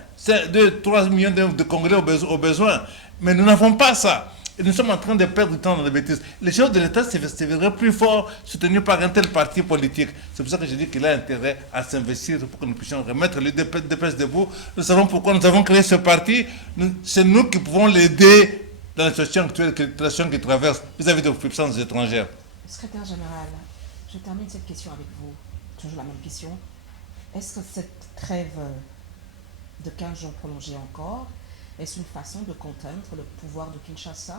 2, 3 millions de Congolais au besoin. Mais nous n'avons pas ça. Et nous sommes en train de perdre du temps dans des bêtises. Les choses de l'État se verraient plus fort soutenus par un tel parti politique. C'est pour ça que je dis qu'il a intérêt à s'investir pour que nous puissions remettre le DPS debout. Nous savons pourquoi nous avons créé ce parti. C'est nous qui pouvons l'aider dans la situation actuelle qu'il traverse vis-à-vis de puissances étrangères. Secrétaire général, je termine cette question avec vous. Toujours la même question. Est-ce que cette trêve de 15 jours prolongée encore, est-ce une façon de contraindre le pouvoir de Kinshasa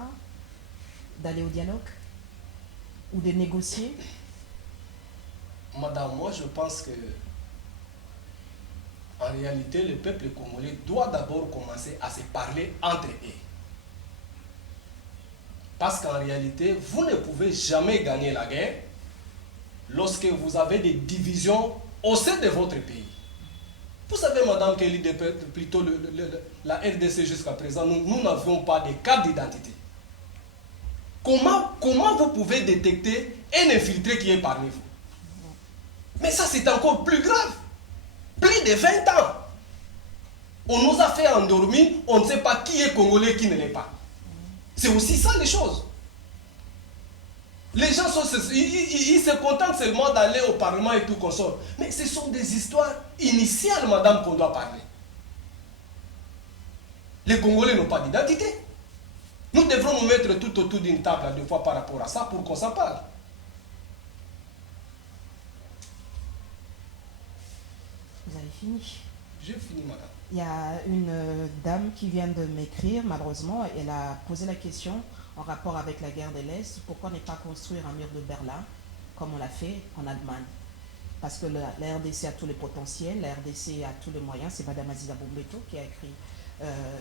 d'aller au dialogue ou de négocier? Madame, moi je pense que en réalité le peuple congolais doit d'abord commencer à se parler entre eux. Parce qu'en réalité, vous ne pouvez jamais gagner la guerre lorsque vous avez des divisions au sein de votre pays. Vous savez, madame, que plutôt la RDC jusqu'à présent, nous n'avions pas de carte d'identité. Comment vous pouvez détecter un infiltré qui est parmi vous? Mais ça, c'est encore plus grave. Plus de 20 ans. On nous a fait endormir, on ne sait pas qui est congolais, qui ne l'est pas. C'est aussi ça les choses. Les gens ils se contentent seulement d'aller au Parlement et tout consort. Mais ce sont des histoires initiales, madame, qu'on doit parler. Les Congolais n'ont pas d'identité. Nous devrons nous mettre tout autour d'une table à 2 fois par rapport à ça pour qu'on s'en parle. Vous avez fini? J'ai fini, madame. Il y a une dame qui vient de m'écrire, malheureusement, elle a posé la question en rapport avec la guerre de l'Est, pourquoi ne pas construire un mur de Berlin, comme on l'a fait en Allemagne? Parce que la RDC a tous les potentiels, la RDC a tous les moyens, c'est Madame Aziza Bombeto qui a écrit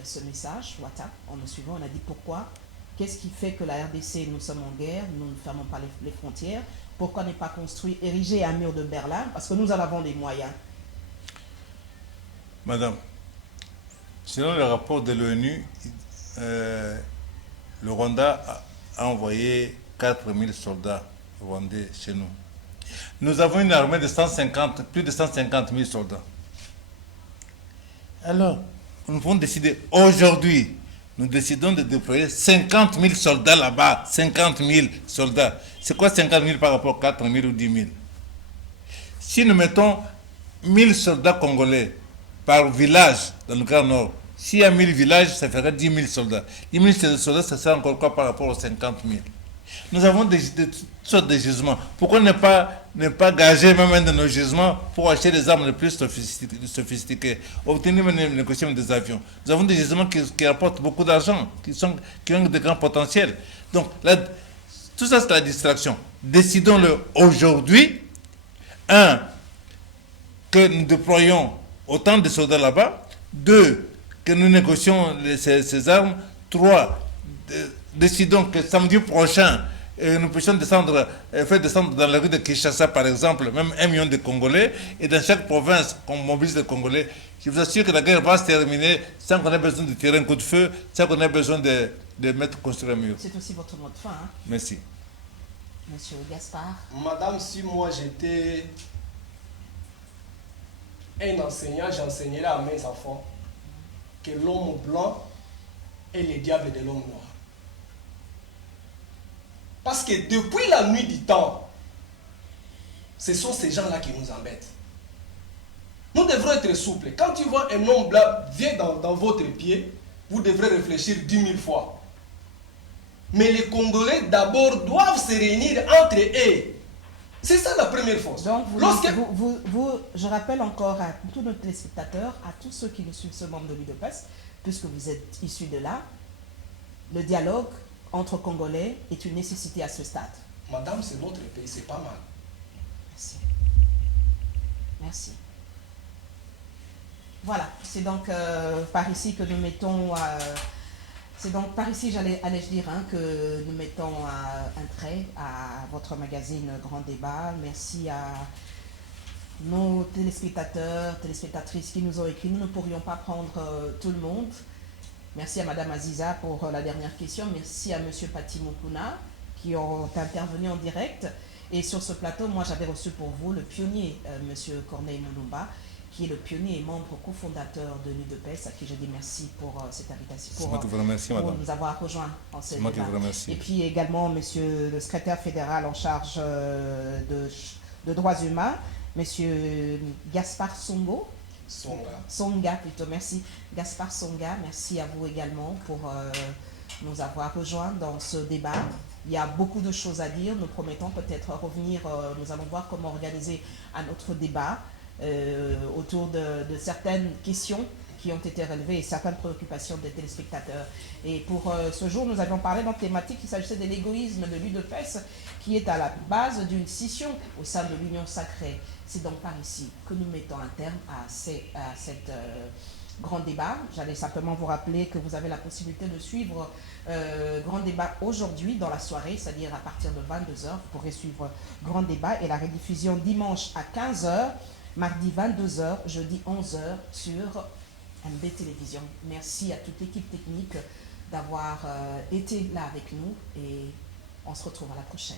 ce message, WhatsApp, en nous suivant, on a dit pourquoi, qu'est-ce qui fait que la RDC, nous sommes en guerre, nous ne fermons pas les frontières, Pourquoi ne pas construire, ériger un mur de Berlin? Parce que nous en avons les moyens. Madame, selon le rapport de l'ONU, le Rwanda a envoyé 4000 soldats rwandais chez nous. Nous avons une armée de plus de 150 000 soldats. Alors, nous pouvons décider aujourd'hui, nous décidons de déployer 50 000 soldats là-bas. 50 000 soldats. C'est quoi 50 000 par rapport à 4 000 ou 10 000? Si nous mettons 1000 soldats congolais par village dans le Grand Nord, s'il y a 1000 villages, ça ferait 10 000 soldats. 10 000 soldats, ça sert encore quoi par rapport aux 50 000? Nous avons toutes sortes de gisements. Pourquoi ne pas gager même un de nos gisements pour acheter des armes les plus sophistiquées, obtenir une négociation des avions? Nous avons des gisements qui rapportent beaucoup d'argent, qui ont de grands potentiels. Donc, tout ça, c'est la distraction. Décidons-le aujourd'hui. Que nous déployons autant de soldats là-bas. 2, que nous négocions ces armes. 3, décidons que samedi prochain, nous puissions faire descendre dans la rue de Kinshasa, par exemple, même 1 million de Congolais, et dans chaque province, qu'on mobilise des Congolais. Je vous assure que la guerre va se terminer sans qu'on ait besoin de tirer un coup de feu, sans qu'on ait besoin de construire un mur. C'est aussi votre mot de fin. Hein? Merci. Monsieur Gaspard. Madame, si moi j'étais un enseignant, j'enseignerais à mes enfants que l'homme blanc est le diable de l'homme noir. Parce que depuis la nuit du temps, ce sont ces gens-là qui nous embêtent. Nous devrons être souples. Quand tu vois un homme blanc vient dans votre pied, vous devrez réfléchir 10 000 fois. Mais les Congolais d'abord doivent se réunir entre eux. C'est ça la première force. Donc, je rappelle encore à tous nos téléspectateurs, à tous ceux qui nous suivent ce membre de l'UDPS, puisque vous êtes issus de là, le dialogue entre Congolais est une nécessité à ce stade. Madame, c'est notre pays, c'est pas mal. Merci. Merci. Voilà, c'est donc par ici que nous mettons... c'est donc par ici, allais-je dire, hein, que nous mettons un trait à votre magazine Grand Débat. Merci à nos téléspectateurs, téléspectatrices qui nous ont écrit. Nous ne pourrions pas prendre tout le monde. Merci à Madame Aziza pour la dernière question. Merci à Monsieur Pati Mukuna qui ont intervenu en direct. Et sur ce plateau, moi j'avais reçu pour vous le pionnier, Monsieur Corneille Mulumba, qui est le pionnier et membre cofondateur de l'UDPS, à qui je dis merci pour cette invitation, pour nous avoir rejoints en cette débat. Et puis également Monsieur le secrétaire fédéral en charge de droits humains, Monsieur Gaspard Songa plutôt, merci. Gaspard Songa, merci à vous également pour nous avoir rejoints dans ce débat. Il y a beaucoup de choses à dire. Nous promettons peut-être revenir, nous allons voir comment organiser un autre débat autour de certaines questions qui ont été relevées et certaines préoccupations des téléspectateurs. Et pour ce jour, nous avions parlé dans thématique, il s'agissait de l'égoïsme de l'UDPS qui est à la base d'une scission au sein de l'Union sacrée. C'est donc par ici que nous mettons un terme à cet grand débat. J'allais simplement vous rappeler que vous avez la possibilité de suivre grand débat aujourd'hui dans la soirée, c'est-à-dire à partir de 22h. Vous pourrez suivre grand débat et la rediffusion dimanche à 15h, mardi 22h, jeudi 11h sur MB Télévision. Merci à toute l'équipe technique d'avoir été là avec nous et on se retrouve à la prochaine.